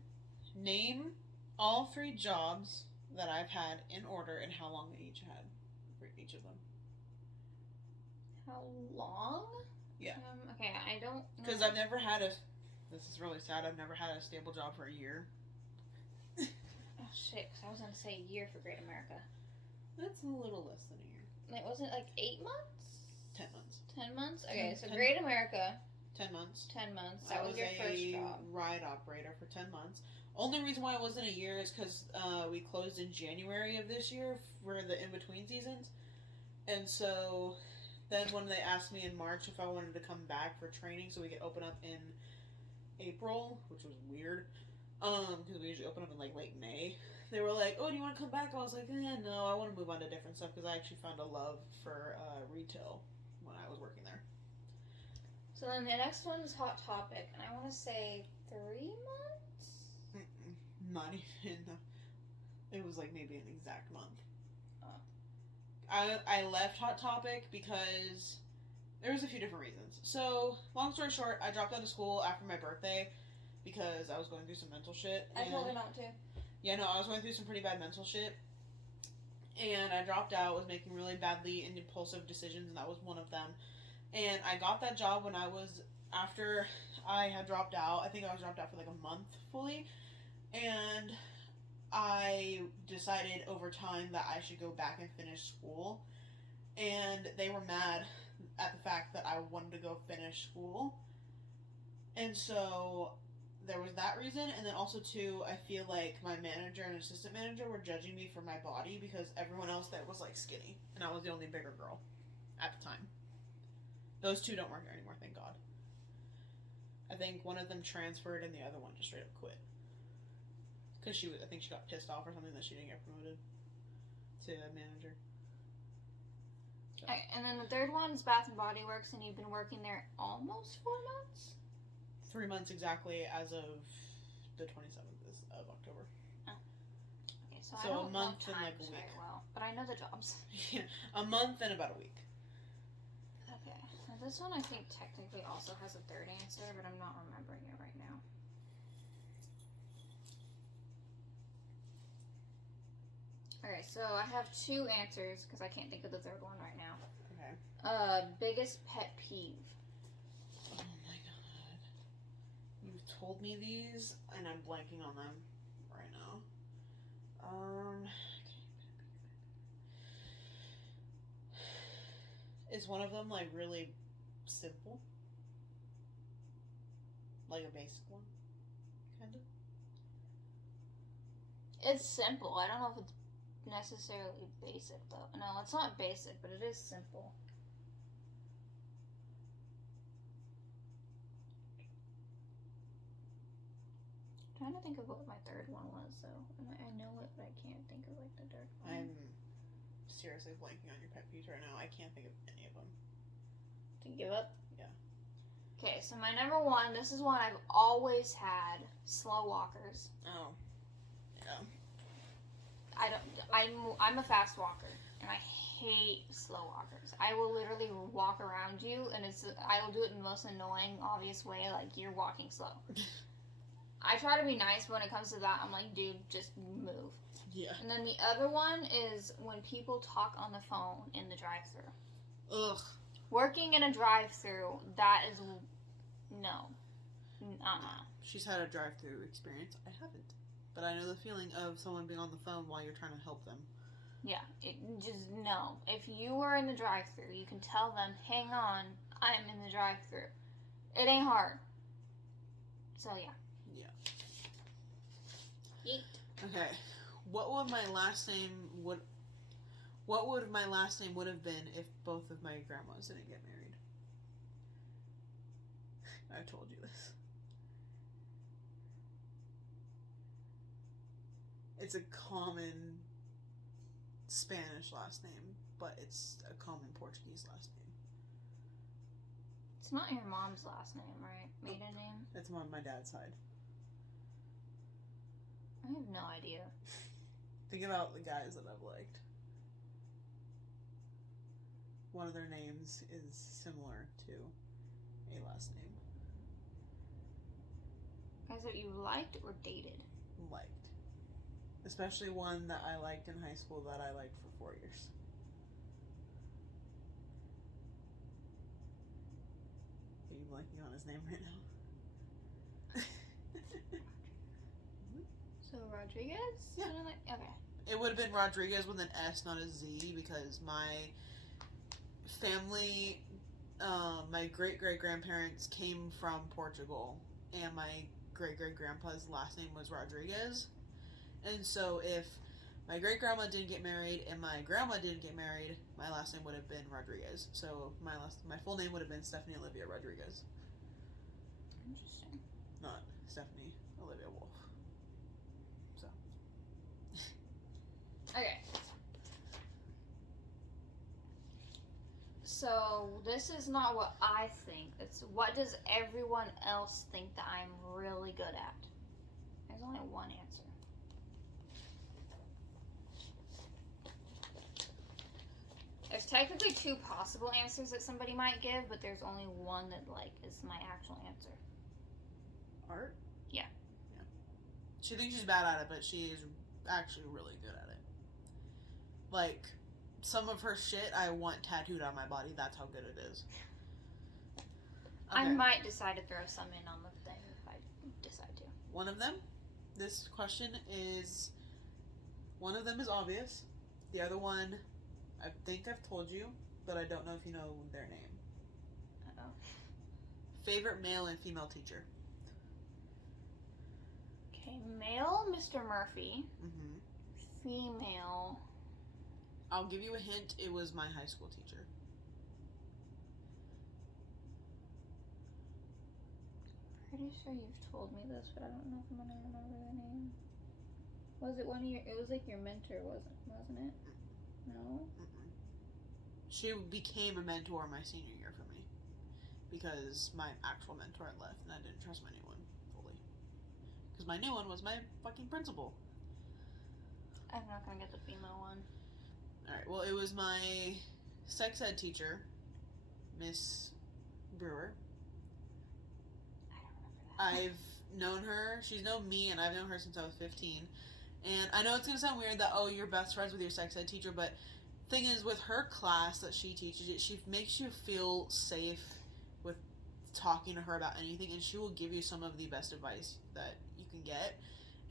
Name all 3 jobs that I've had in order and how long they each had for each of them. How long? Yeah. Okay, I don't. Because I've never had a. This is really sad. I've never had a stable job for a year. Oh shit! Because I was gonna say a year for Great America. That's a little less than a year. Like, wasn't it like 8 months? 10 months. 10 months? Okay, so 10 Great America. 10 months. 10 months. I That was your first a job. ride operator for 10 months. Only reason why it wasn't a year is because we closed in January of this year for the in-between seasons. And so then when they asked me in March if I wanted to come back for training so we could open up in April, which was weird, because we usually open up in like late May, they were like, oh, do you want to come back? I was like, no, I want to move on to different stuff because I actually found a love for retail when I was working there. So then the next one is Hot Topic, and I want to say 3 months? Not even. It was like maybe an exact month. Oh. I left Hot Topic because there was a few different reasons. So, long story short, I dropped out of school after my birthday because I was going through some mental shit. I told her not to. Yeah, no, I was going through some pretty bad mental shit. And I dropped out, was making really badly and impulsive decisions, and that was one of them. And I got that job when I was, after I had dropped out, I think I was dropped out for like a month fully. And I decided over time that I should go back and finish school. And they were mad at the fact that I wanted to go finish school. And so there was that reason, and then also too, I feel like my manager and assistant manager were judging me for my body because everyone else that was like skinny, and I was the only bigger girl at the time. Those 2 don't work there anymore, thank God. I think one of them transferred and the other one just straight up quit. Because I think she got pissed off or something that she didn't get promoted to manager. So. Okay, and then the third one is Bath and Body Works, and you've been working there almost 4 months? 3 months exactly as of the 27th of October. Oh. Okay, so So I don't a month know and like a times week. very well, but I know the jobs. Yeah, a month and about a week. Okay, now this one I think technically also has a third answer, but I'm not remembering it right now. Okay, so I have 2 answers because I can't think of the third one right now. Okay. Biggest pet peeve. Oh my God. You've told me these, and I'm blanking on them right now. Is one of them like really simple? Like a basic one? Kind of? It's simple. I don't know if it's necessarily basic though. No, it's not basic, but it is simple. I'm trying to think of what my third one was though. And I know it, but I can't think of like the third one. I'm seriously blanking on your pet peeves right now. I can't think of any of them. To give up? Yeah. Okay, so my number one, this is one I've always had, slow walkers. Oh. Yeah. I'm a fast walker, and I hate slow walkers. I will literally walk around you, and I will do it in the most annoying, obvious way, like you're walking slow. I try to be nice, but when it comes to that, I'm like, dude, just move. Yeah. And then the other one is when people talk on the phone in the drive-thru. Ugh. Working in a drive-thru, that is no. She's had a drive-through experience. I haven't. But I know the feeling of someone being on the phone while you're trying to help them. Yeah, just no. If you were in the drive-thru, you can tell them, hang on, I'm in the drive-thru. It ain't hard. So, yeah. Yeah. Yeet. Okay. What would my last name would have been if both of my grandmas didn't get married? I told you this. It's a common Spanish last name, but it's a common Portuguese last name. It's not your mom's last name, right? Maiden name? That's on my dad's side. I have no idea. Think about the guys that I've liked. One of their names is similar to a last name. Guys that you liked or dated? Liked. Especially one that I liked in high school that I liked for 4 years. Are you blanking on his name right now? So Rodriguez? Yeah. Okay. It would have been Rodriguez with an S, not a Z, because my family, my great-great-grandparents came from Portugal, and my great-great-grandpa's last name was Rodriguez. And so if my great-grandma didn't get married and my grandma didn't get married, my last name would have been Rodriguez. So my full name would have been Stephanie Olivia Rodriguez. Interesting. Not Stephanie Olivia Wolf. So. Okay. So this is not what I think. It's what does everyone else think that I'm really good at? There's only one answer. There's technically two possible answers that somebody might give, but there's only one that is my actual answer. Art? Yeah. Yeah. She thinks she's bad at it, but she is actually really good at it. Like, some of her shit I want tattooed on my body. That's how good it is. Okay. I might decide to throw some in on the thing if I decide to. One of them, this question is, one of them is obvious. The other one, I think I've told you, but I don't know if you know their name. Uh-oh. Favorite male and female teacher? Okay, male, Mr. Murphy. Mm-hmm. Female. I'll give you a hint. It was my high school teacher. Pretty sure you've told me this, but I don't know if I'm gonna remember the name. Was it one of your? It was like your mentor, wasn't it? No. Mm-mm. She became a mentor my senior year for me because my actual mentor had left and I didn't trust my new one fully. Because my new one was my fucking principal. I'm not gonna get the female one. Alright, well, it was my sex ed teacher, Miss Brewer. I don't remember that. I've known her, she's known me, and I've known her since I was 15. And I know it's going to sound weird that, oh, you're best friends with your sex ed teacher, but thing is, with her class that she teaches, she makes you feel safe with talking to her about anything, and she will give you some of the best advice that you can get.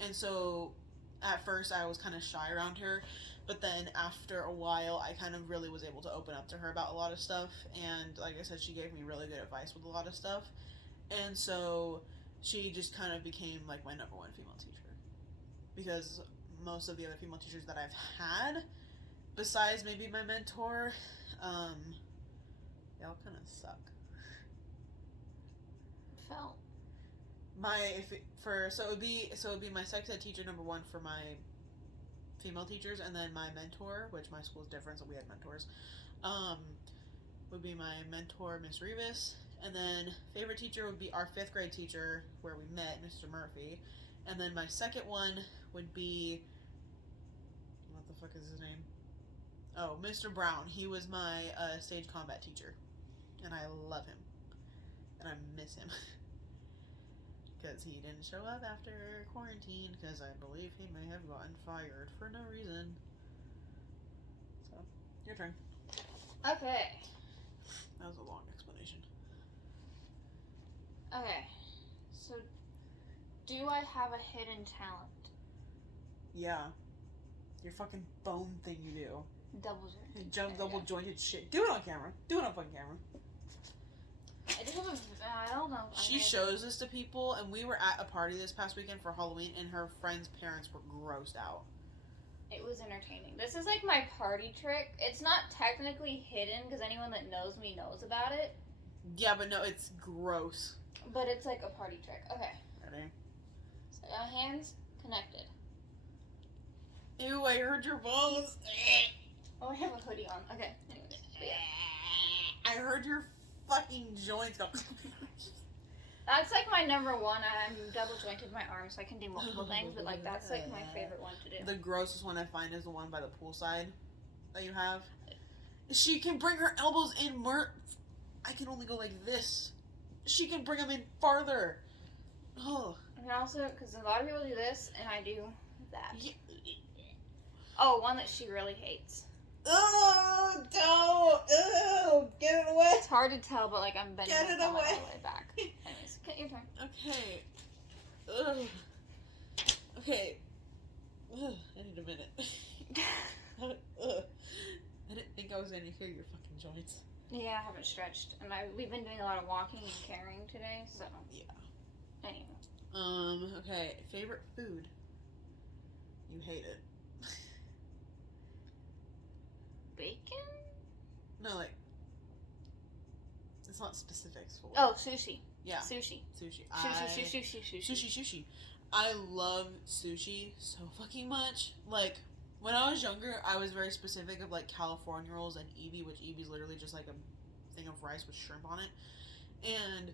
And so, at first, I was kind of shy around her, but then after a while, I kind of really was able to open up to her about a lot of stuff, and like I said, she gave me really good advice with a lot of stuff. And so, she just kind of became like my number one female teacher. Because most of the other female teachers that I've had, besides maybe my mentor, they all kind of suck. Felt. So it would be my sex ed teacher number one for my female teachers, and then my mentor, which my school is different, so we had mentors, would be my mentor, Miss Rivas, And then favorite teacher would be our 5th grade teacher where we met, Mr. Murphy. And then my second one would be, what the fuck is his name? Oh, Mr. Brown. He was my stage combat teacher. And I love him. And I miss him. Because he didn't show up after quarantine, because I believe he may have gotten fired for no reason. So, your turn. Okay. That was a long explanation. Okay. So, do I have a hidden talent? Yeah. Your fucking bone thing you do. Double You jointed. double jointed shit. Do it on camera. Do it on fucking camera. I do have I don't know. She shows this to people, and we were at a party this past weekend for Halloween, and her friends' parents were grossed out. It was entertaining. This is like my party trick. It's not technically hidden because anyone that knows me knows about it. Yeah, but no, it's gross. But it's like a party trick. Okay. Ready? So hands connected. Ew, I heard your bones. Oh, I have a hoodie on. Okay. Anyways. But yeah. I heard your fucking joints go. That's like my number one. I'm double jointed my arm, so I can do multiple things. But like that's like my favorite one to do. The grossest one I find is the one by the poolside that you have. She can bring her elbows in I can only go like this. She can bring them in farther. Oh. And also, because a lot of people do this, and I do that. Yeah. Oh, one that she really hates. Oh, don't! Oh, get it away! It's hard to tell, but like I'm bending Get it my thumb all away. the way back. Anyways, get your turn. Okay. Ugh. Okay. Ugh, I need a minute. Ugh. I didn't think I was gonna hear your fucking joints. Yeah, I haven't stretched, and we've been doing a lot of walking and carrying today, so Yeah. anyway. Okay. Favorite food? You hate it. Bacon? No, like it's not specifics for. Oh, sushi. Yeah. Sushi. Sushi. Sushi. I love sushi so fucking much. Like, when I was younger, I was very specific of like California rolls and ebi, which ebi is literally just like a thing of rice with shrimp on it. And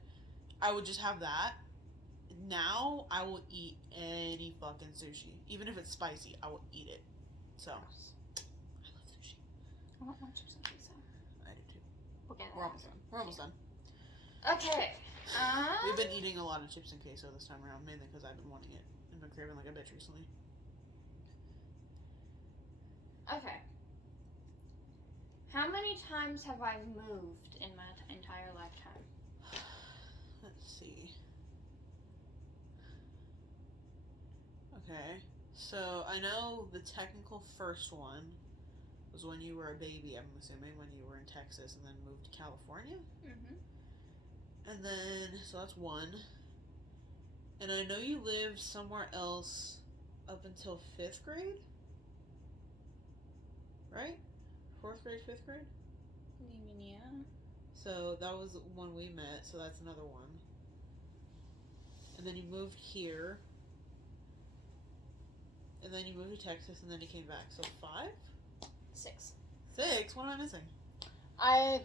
I would just have that. Now, I will eat any fucking sushi. Even if it's spicy, I will eat it. So, I love sushi. I want more chips and queso. I do too. Okay. We're almost done. We're almost done. Okay. We've been eating a lot of chips and queso this time around, mainly because I've been wanting it. I've been craving like a bitch recently. Okay. How many times have I moved in my entire lifetime? Let's see. Okay. So, I know the technical first one was when you were a baby, I'm assuming, when you were in Texas and then moved to California. Mm-hmm. And then, so that's one. And I know you lived somewhere else up until 5th grade? Right? 4th grade, 5th grade? Yeah. So that was when we met, so that's another one. And then you moved here. And then you moved to Texas, and then you came back. So 5? 6. 6? What am I missing?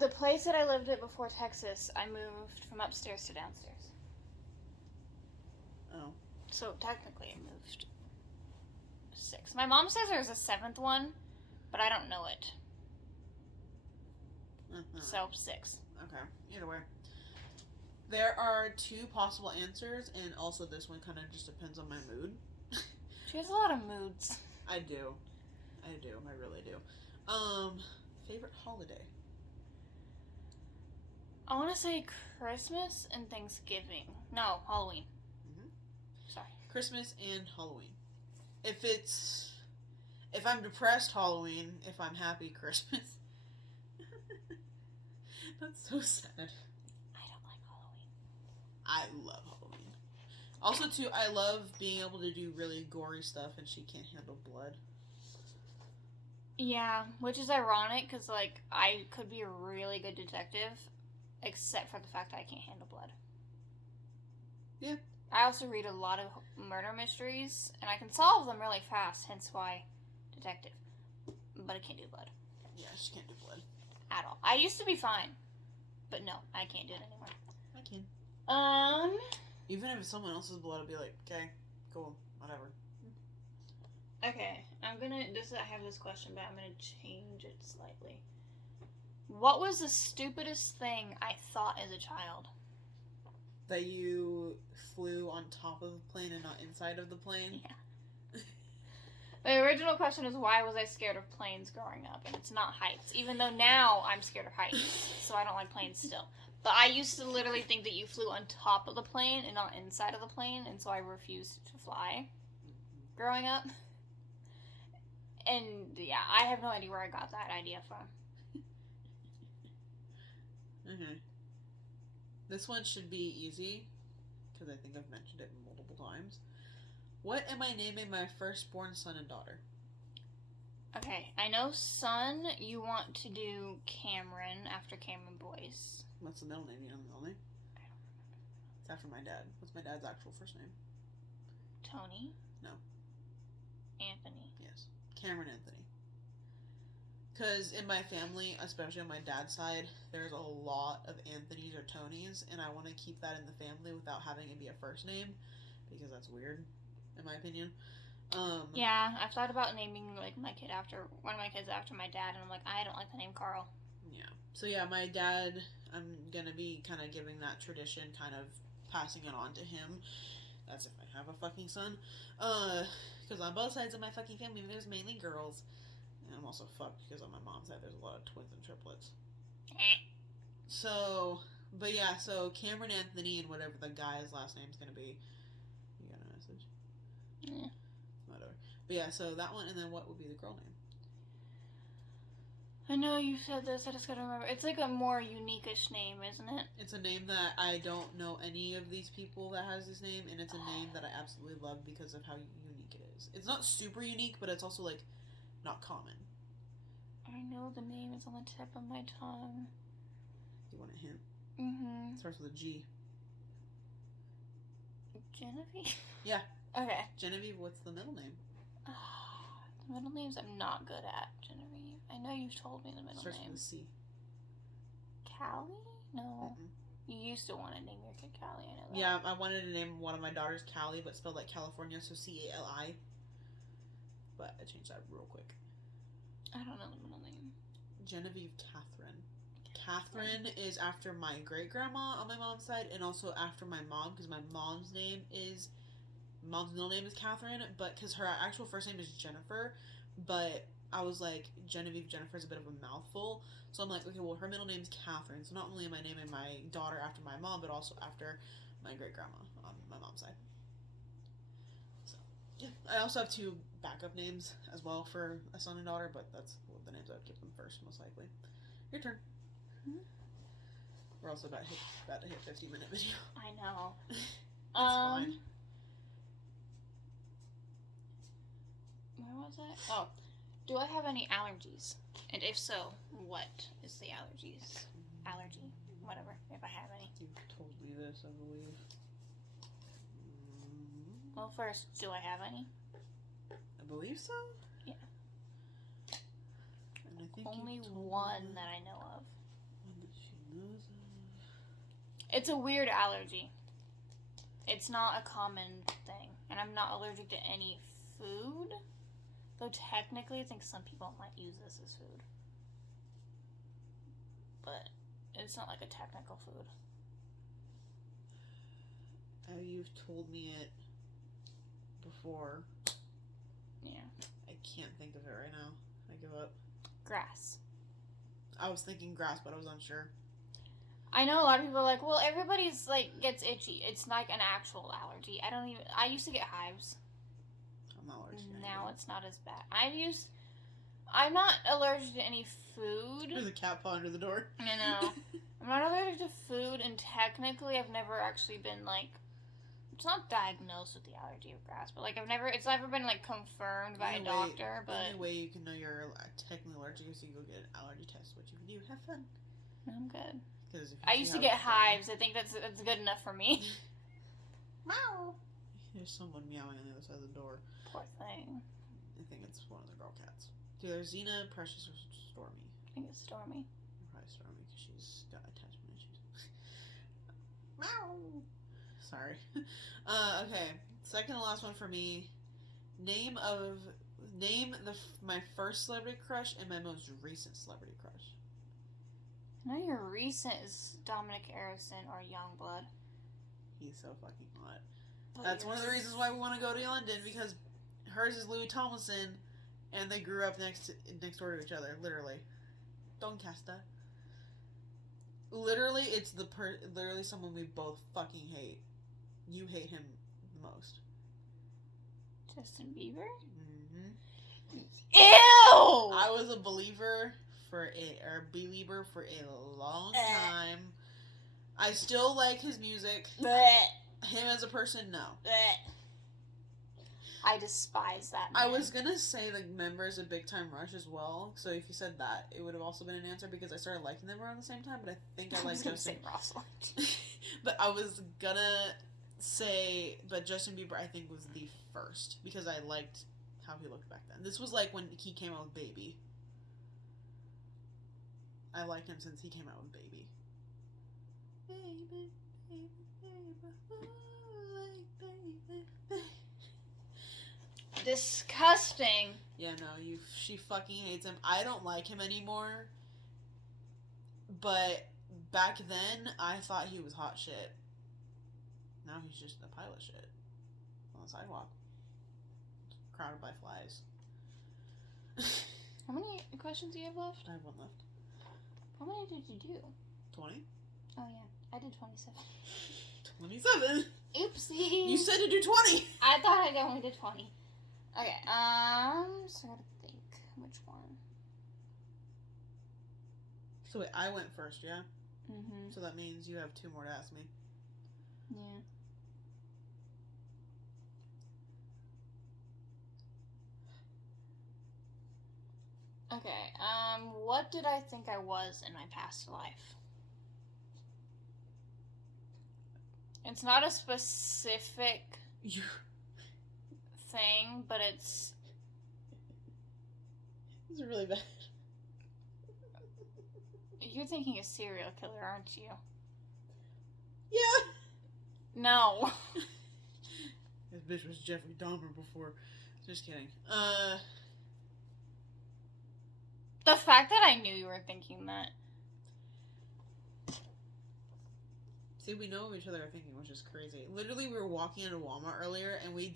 The place that I lived at before Texas, I moved from upstairs to downstairs. Oh. So technically I moved 6. My mom says there's a 7th one, but I don't know it. So 6. Okay. Either way. There are 2 possible answers, and also this one kind of just depends on my mood. She has a lot of moods. I do. I really do. Favorite holiday? I want to say Christmas and Thanksgiving. No, Halloween. Mhm. Sorry. Christmas and Halloween. If I'm depressed, Halloween. If I'm happy, Christmas. That's so sad. I don't like Halloween. I love Halloween. Also, too, I love being able to do really gory stuff, and she can't handle blood. Yeah, which is ironic because, like, I could be a really good detective, except for the fact that I can't handle blood. Yeah. I also read a lot of murder mysteries, and I can solve them really fast, hence why detective. But I can't do blood. Yeah, she can't do blood. At all. I used to be fine, but no, I can't do it anymore. can. Even if it's someone else's blood, I'll be like, okay, cool, whatever. Okay, I have this question, but I'm gonna change it slightly. What was the stupidest thing I thought as a child? That you flew on top of the plane and not inside of the plane? Yeah. The original question is why was I scared of planes growing up, and it's not heights. Even though now I'm scared of heights, so I don't like planes still. But I used to literally think that you flew on top of the plane and not inside of the plane, and so I refused to fly growing up. And yeah, I have no idea where I got that idea from. Mm-hmm. This one should be easy, because I think I've mentioned it multiple times. What am I naming my firstborn son and daughter? Okay, I know son, you want to do Cameron after Cameron Boyce. What's the middle name? You know the middle name? It's after my dad. What's my dad's actual first name? Tony? No. Anthony. Yes. Cameron Anthony. Because in my family, especially on my dad's side, there's a lot of Anthony's or Tonys, and I want to keep that in the family without having it be a first name, because that's weird, in my opinion. Yeah, I've thought about naming like one of my kids after my dad, and I'm like, I don't like the name Carl. Yeah. So yeah, my dad, I'm gonna be kind of giving that tradition, kind of passing it on to him. That's if I have a fucking son. Because on both sides of my fucking family, there's mainly girls. And I'm also fucked because on my mom's side, there's a lot of twins and triplets. So, but yeah, so Cameron Anthony and whatever the guy's last name's gonna be. You got a message? Yeah. Whatever. But yeah, so that one, and then what would be the girl name? I know you said this, I just gotta remember. It's like a more unique-ish name, isn't it? It's a name that I don't know any of these people that has this name, and it's a name that I absolutely love because of how unique it is. It's not super unique, but it's also, like, not common. I know the name is on the tip of my tongue. You want a hint? Mm-hmm. It starts with a G. Genevieve? Yeah. Okay. Genevieve, what's the middle name? The middle names I'm not good at, Genevieve. I know you've told me the middle Starts name. with a C. Callie? No. Mm-mm. You used to want to name your kid Callie, I know that. Yeah, I wanted to name one of my daughters Callie, but spelled like California, so C-A-L-I. But I changed that real quick. I don't know the middle name. Genevieve Catherine. Catherine is after my great-grandma on my mom's side, and also after my mom, because my mom's middle name is Catherine, but because her actual first name is Jennifer, but I was like, Genevieve Jennifer is a bit of a mouthful, so I'm like, okay, well, her middle name's Catherine, so not only am I naming my daughter after my mom, but also after my great-grandma on my mom's side. So, yeah. I also have two backup names as well for a son and daughter, but that's the names I would give them first, most likely. Your turn. Mm-hmm. We're also about to hit 50-minute video. I know. Fine. Where was I? Oh. Do I have any allergies? And if so, what is the allergy? Whatever, if I have any. You've told me this, I believe. Well, first, do I have any? I believe so? Yeah. And I think only you told one me that I know of. One that she knows of. It's a weird allergy. It's not a common thing. And I'm not allergic to any food. Though technically, I think some people might use this as food. But it's not like a technical food. You've told me it before. Yeah. I can't think of it right now. I give up. Grass. I was thinking grass, but I was unsure. I know a lot of people are like, well, everybody's like gets itchy. It's like an actual allergy. I used to get hives. I'm not allergic to Now anything. it's not as bad. I'm not allergic to any food. There's a cat paw under the door. I know. I'm not allergic to food, and technically I've never actually been like, it's not diagnosed with the allergy of grass, but like it's never been like confirmed by a doctor. But the only way you can know you're technically allergic is you go get an allergy test, which you can do. Have fun. I'm good. Because I used to get hives. I think that's good enough for me. Meow. There's someone meowing on the other side of the door. Poor thing. I think it's one of the girl cats. Either Xena, Precious, or Stormy. I think it's Stormy. Probably Stormy because she's got attachment issues. Sorry. Okay. Second and last one for me. Name my first celebrity crush and my most recent celebrity crush. I know your recent is Dominic Harrison or Youngblood. He's so fucking hot. But That's one of the reasons why we want to go to London, because hers is Louis Tomlinson, and they grew up next door to each other, literally. Doncaster. Literally, it's literally someone we both fucking hate. You hate him the most. Justin Bieber? Mm-hmm. Ew! I was a believer for a long time. I still like his music. Him as a person, no. I despise that man. I was gonna say the members of Big Time Rush as well. So if you said that, it would have also been an answer because I started liking them around the same time. But I think I like Justin. Russell. But I was gonna say, but Justin Bieber I think was the first because I liked how he looked back then. This was like when he came out with Baby. I liked him since he came out with Baby. Baby, baby, baby, oh, like baby, baby. Disgusting. Yeah, no, she fucking hates him. I don't like him anymore. But back then, I thought he was hot shit. Now he's just a pile of shit on the sidewalk, crowded by flies. How many questions do you have left? I have one left. How many did you do? 20? Oh yeah, I did 27. 27? Oopsie. You said to do 20! I thought I only did 20. Okay, so I gotta think which one. So wait, I went first, yeah? Mm-hmm. So that means you have 2 more to ask me. Yeah. Okay, what did I think I was in my past life? It's not a specific thing, but it's... This is really bad. You're thinking a serial killer, aren't you? Yeah! No. This bitch was Jeffrey Dahmer before. Just kidding. The fact that I knew you were thinking that. See, we know each other are thinking, which is crazy. Literally, we were walking into Walmart earlier, and we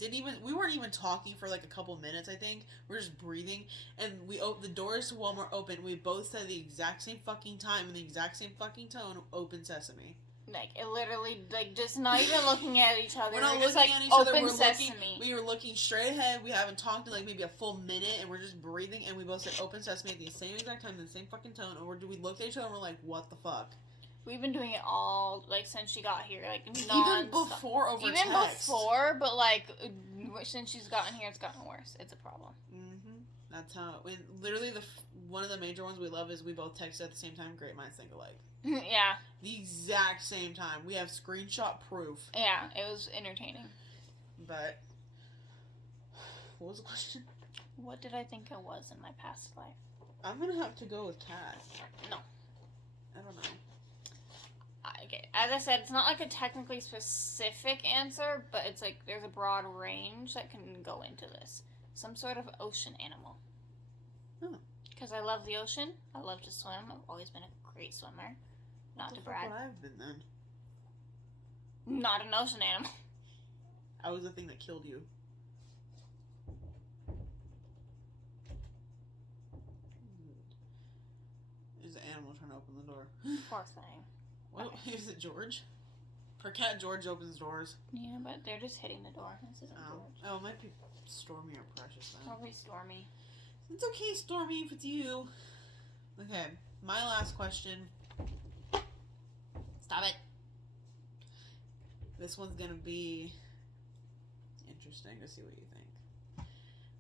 weren't even talking for like a couple minutes, I think. We were just breathing, and the doors to Walmart opened, we both said the exact same fucking time, in the exact same fucking tone, open sesame. Like, it literally, like, just not even looking at each other. We're not just looking like, at each other, open sesame. we were looking straight ahead, we haven't talked in like maybe a full minute, and we're just breathing, and we both said open sesame at the same exact time, in the same fucking tone, and we looked at each other and we're like, what the fuck? We've been doing it all, like, since she got here, like, Even before over text. Even before, but, like, since she's gotten here, it's gotten worse. It's a problem. Mm-hmm. That's how, literally, one of the major ones we love is we both texted at the same time, great minds think alike. Yeah. The exact same time. We have screenshot proof. Yeah, it was entertaining. But, what was the question? What did I think I was in my past life? I'm gonna have to go with Cat. No. I don't know. Okay, as I said, it's not like a technically specific answer, but it's like there's a broad range that can go into this. Some sort of ocean animal. Oh. Because I love the ocean. I love to swim. I've always been a great swimmer. Not to brag. What I've been then? Not an ocean animal. I was the thing that killed you. There's an animal trying to open the door. Poor thing. What is it, George? Her cat George opens doors. Yeah, but they're just hitting the door. This isn't George. Oh, it might be Stormy or Precious then. Probably Stormy. It's okay, Stormy, if it's you. Okay, my last question. Stop it. This one's gonna be interesting to see what you think.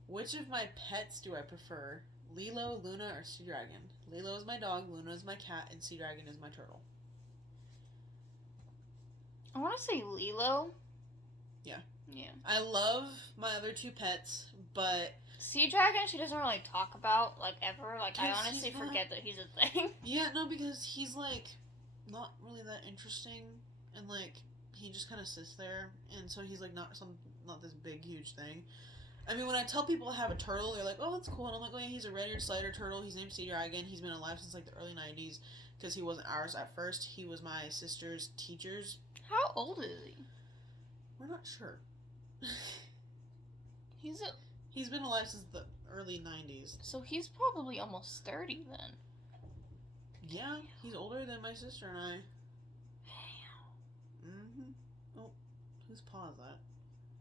Which of my pets do I prefer? Lilo, Luna, or Sea Dragon? Lilo is my dog, Luna is my cat, and Sea Dragon is my turtle. I want to say Lilo. Yeah. Yeah. I love my other 2 pets, but... Sea Dragon, she doesn't really talk about, like, ever. Like, I Because honestly he's not- forget that he's a thing. Yeah, no, because he's, like, not really that interesting, and, like, he just kind of sits there, and so he's like not this big huge thing. I mean, when I tell people I have a turtle, they're like, "Oh, that's cool," and I'm like, "Oh yeah, he's a red-eared slider turtle. He's named Sea Dragon. He's been alive since like the early '90s because he wasn't ours at first. He was my sister's teacher's. How old is he? We're not sure. He's been alive since the early '90s. So he's probably almost 30 then. Yeah, he's older than my sister and I. Oh, whose paw is that?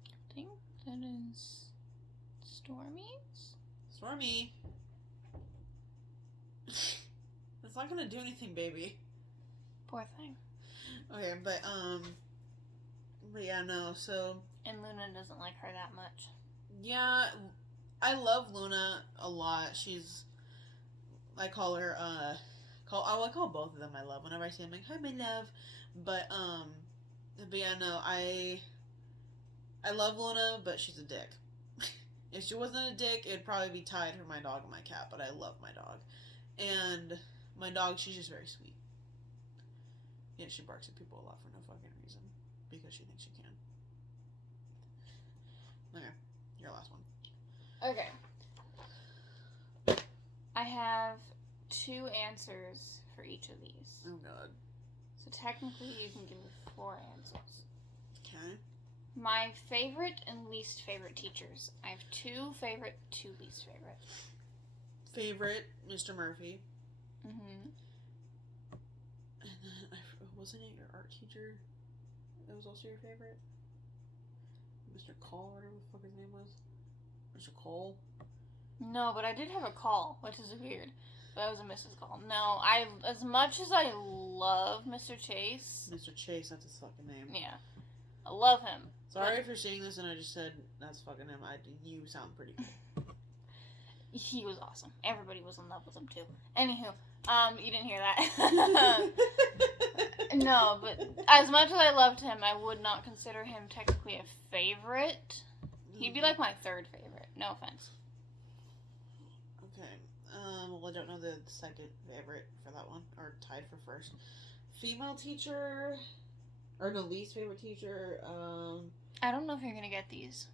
I think that is Stormy's. Stormy. It's not gonna do anything, baby. Poor thing. Okay, but yeah, no, so. And Luna doesn't like her that much. Yeah, I love Luna a lot. I call her, I call both of them my love. Whenever I see them, I'm like, hi, my love. But yeah, no, I love Luna, but she's a dick. If she wasn't a dick, it'd probably be tied for my dog and my cat, but I love my dog. And my dog, she's just very sweet. Yeah, she barks at people a lot for no fucking reason, because she thinks she can. Okay, your last one. Okay. I have 2 answers for each of these. Oh god. So technically you can give me 4 answers. Okay. My favorite and least favorite teachers. I have 2 favorite, 2 least favorite. Favorite, Mr. Murphy. Mm-hmm. And then, wasn't it your art teacher that was also your favorite? Mr. Cole, whatever the fuck his name was? Mr. Cole? No, but I did have a call, which is weird. That was a Mrs. Call. No, as much as I love Mr. Chase. Mr. Chase, that's his fucking name. Yeah. I love him. Sorry if you're seeing this and I just said that's fucking him. You sound pretty good. He was awesome. Everybody was in love with him too. Anywho, you didn't hear that. No, but as much as I loved him, I would not consider him technically a favorite. He'd be like my 3rd favorite. No offense. Okay. Well, I don't know the second favorite for that one, or tied for first. Female teacher, or no, least favorite teacher. I don't know if you're gonna get these.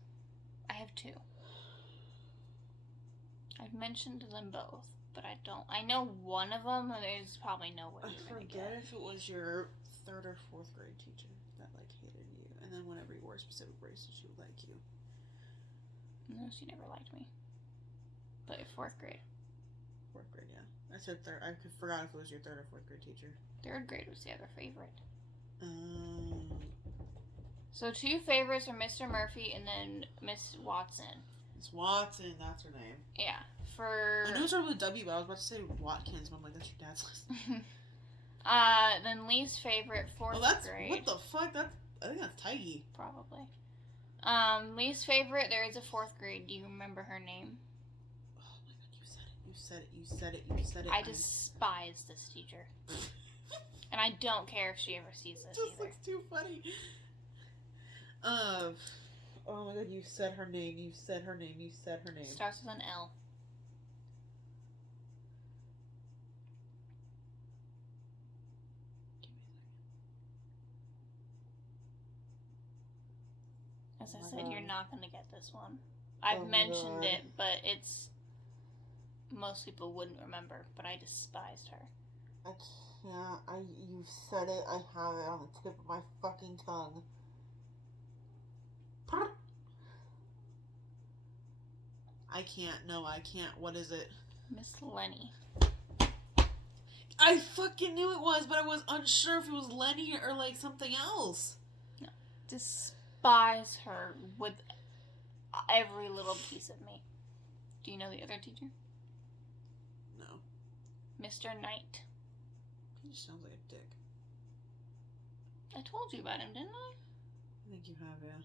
I have 2. I've mentioned them both, but I don't. I know one of them, and there's probably no way I you're gonna forget get. if it was your 3rd or 4th grade teacher that like hated you, and then whenever you wore a specific bracelet, she would like you. No, she never liked me. But 4th grade. 4th grade, yeah. I said 3rd. I forgot if it was your 3rd or 4th grade teacher. 3rd grade was the other favorite. So 2 favorites are Mr. Murphy and then Miss Watson. Miss Watson, that's her name. Yeah. For I knew it started with a W, but I was about to say Watkins, but I'm like, that's your dad's list. Then least favorite 4th grade. What the fuck? I think that's Tiggy. Probably. Least favorite, there is a 4th grade. Do you remember her name? Oh my god, you said it. I despise this teacher. And I don't care if she ever sees this It just either. looks too funny. Oh my god, you said her name. Starts with an L. As I said, you're not going to get this one. I've mentioned it, but it's... Most people wouldn't remember, but I despised her. I can't. You've said it. I have it on the tip of my fucking tongue. I can't. No, I can't. What is it? Miss Lenny. I fucking knew it was, but I was unsure if it was Lenny or like something else. No. Despise her with every little piece of me. Do you know the other teacher? No. Mr. Knight. He just sounds like a dick. I told you about him, didn't I? I think you have, yeah.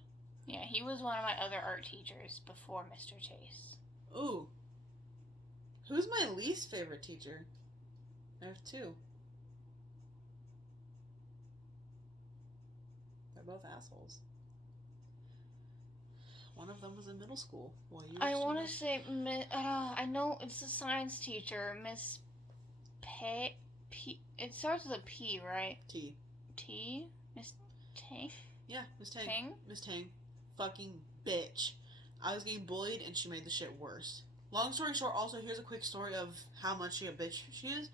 Yeah, he was one of my other art teachers before Mr. Chase. Ooh. Who's my least favorite teacher? I have 2. They're both assholes. One of them was in middle school. Well, I want to say, I know it's a science teacher, Miss P. It starts with a P, right? T. T? Miss T? Miss Tang. Tang? Miss Tang. Fucking bitch. I was getting bullied and she made the shit worse. Long story short, also, here's a quick story of how much she a bitch she is.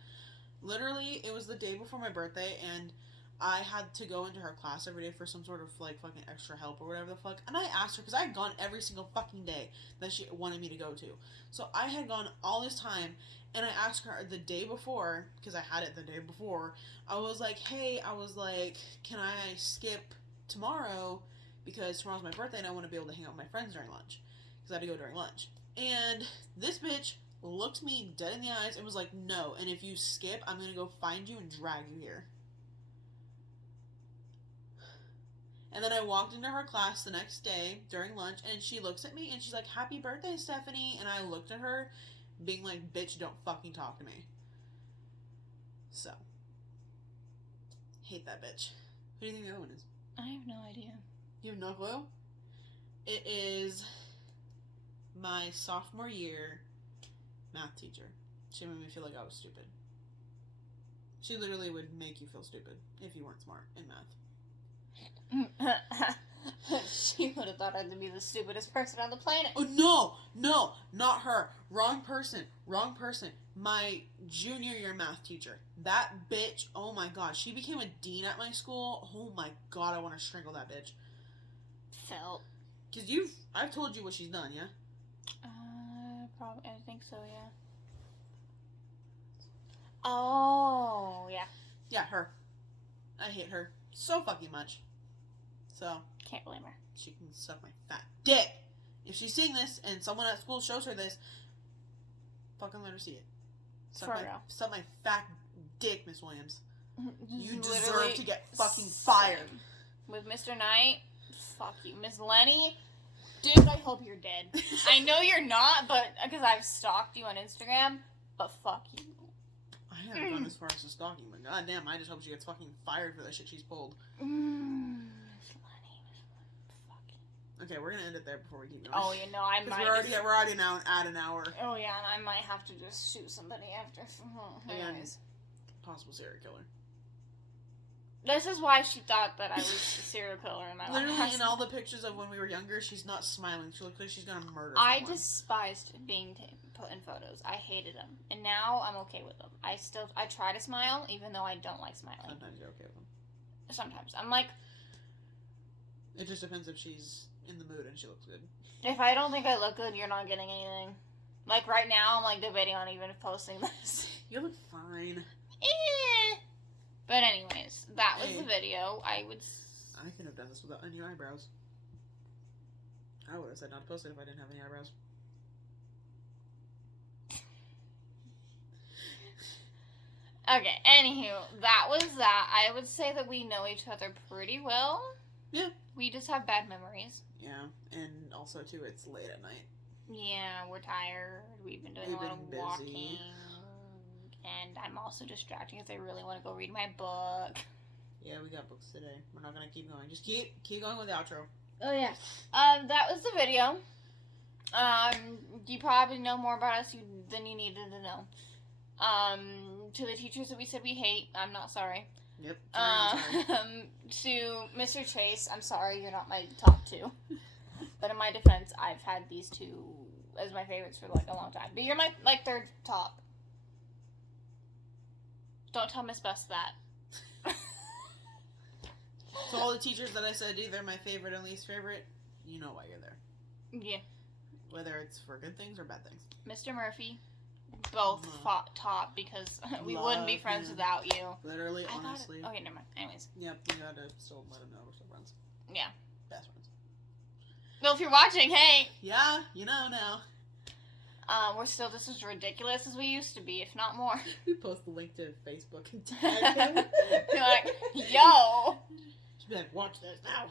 Literally, it was the day before my birthday, and I had to go into her class every day for some sort of, like, fucking extra help or whatever the fuck. And I asked her, because I had gone every single fucking day that she wanted me to go to. So I had gone all this time, and I asked her the day before, because I had it the day before, I was like, hey, can I skip tomorrow? Because tomorrow's my birthday, and I want to be able to hang out with my friends during lunch. Because I had to go during lunch. And this bitch looked me dead in the eyes and was like, no, and if you skip, I'm going to go find you and drag you here. And then I walked into her class the next day during lunch, and she looks at me, and she's like, happy birthday, Stephanie. And I looked at her, being like, bitch, don't fucking talk to me. So. Hate that bitch. Who do you think the other one is? I have no idea. You have no clue? It is my sophomore year math teacher. She made me feel like I was stupid. She literally would make you feel stupid if you weren't smart in math. She would have thought I'd be the stupidest person on the planet. Oh, no, not her. Wrong person. My junior year math teacher. That bitch, oh my god. She became a dean at my school. Oh my god, I want to strangle that bitch. Felt. Because I've told you what she's done, yeah? Probably, I think so, yeah. Oh, yeah. Yeah, her. I hate her so fucking much. So, Can't blame her. she can suck my fat dick. If she's seeing this and someone at school shows her this, fucking let her see it. For real. Suck my fat dick, Miss Williams. You Literally deserve to get fucking fired. same. With Mr. Knight, fuck you. Miss Lenny, dude, I hope you're dead. I know you're not, but because I've stalked you on Instagram, but fuck you. I haven't gone as far as the stalking, but goddamn, I just hope she gets fucking fired for the shit she's pulled. Miss Lenny, fuck you. Okay, we're gonna end it there before we keep going. Oh, you know, I Because might. we're already now at an hour. Oh yeah, and I might have to just shoot somebody after. Anyways. Possible serial killer. This is why she thought that I was a serial killer in my life. Literally, in all the pictures of when we were younger, she's not smiling. She looks like she's gonna murder I someone. despised being put in photos. I hated them, and now I'm okay with them. I try to smile, even though I don't like smiling. Sometimes you're okay with them. Sometimes I'm like, It just depends if she's in the mood and she looks good. if I don't think I look good, you're not getting anything. Like right now, I'm like debating on even posting this. You look fine. But anyways, that was Hey. the video. I could have done this without any eyebrows. I would have said not to post it if I didn't have any eyebrows. Okay, anywho, that was that. I would say that we know each other pretty well. Yeah. We just have bad memories. Yeah, and also too, it's late at night. Yeah, we're tired. We've been doing We've a lot been of busy. walking. And I'm also distracting because I really want to go read my book. Yeah, we got books today. We're not gonna keep going. Just keep going with the outro. Oh, yeah. That was the video. You probably know more about us than you needed to know. To the teachers that we said we hate, I'm not sorry. Yep. Sorry. To Mr. Chase, I'm sorry, you're not my top two. But in my defense, I've had these two as my favorites for like a long time. But you're my like third top. Don't tell Miss Best that. So all the teachers that I said either my favorite and least favorite, you know why you're there. Yeah. Whether it's for good things or bad things. Mr. Murphy, both top because we wouldn't be Love friends him. without you. Literally, honestly. Okay, never mind. Anyways. Yep, we gotta still let them know we're still friends. Yeah. Best friends. Well, if you're watching, hey! Yeah, you know now. We're still just as ridiculous as we used to be, if not more. We post the link to Facebook and tag him. You're like, yo! She'd be like, watch this now.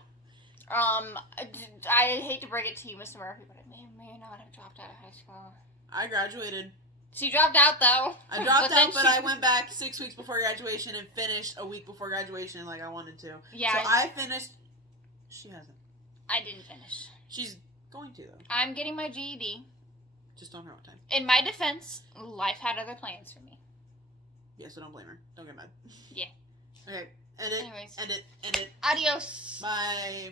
I hate to break it to you, Mr. Murphy, but I may or may not have dropped out of high school. I graduated. She dropped out, though. I dropped then out, but she- I went back 6 weeks before graduation and finished a week before graduation like I wanted to. Yeah, So I finished. She hasn't. I didn't finish. She's going to, though. I'm getting my GED. Just don't know what time. In my defense, life had other plans for me. Yeah, so don't blame her. Don't get mad. Yeah. Okay, end it. Anyways. End it. End it. Adios. Bye.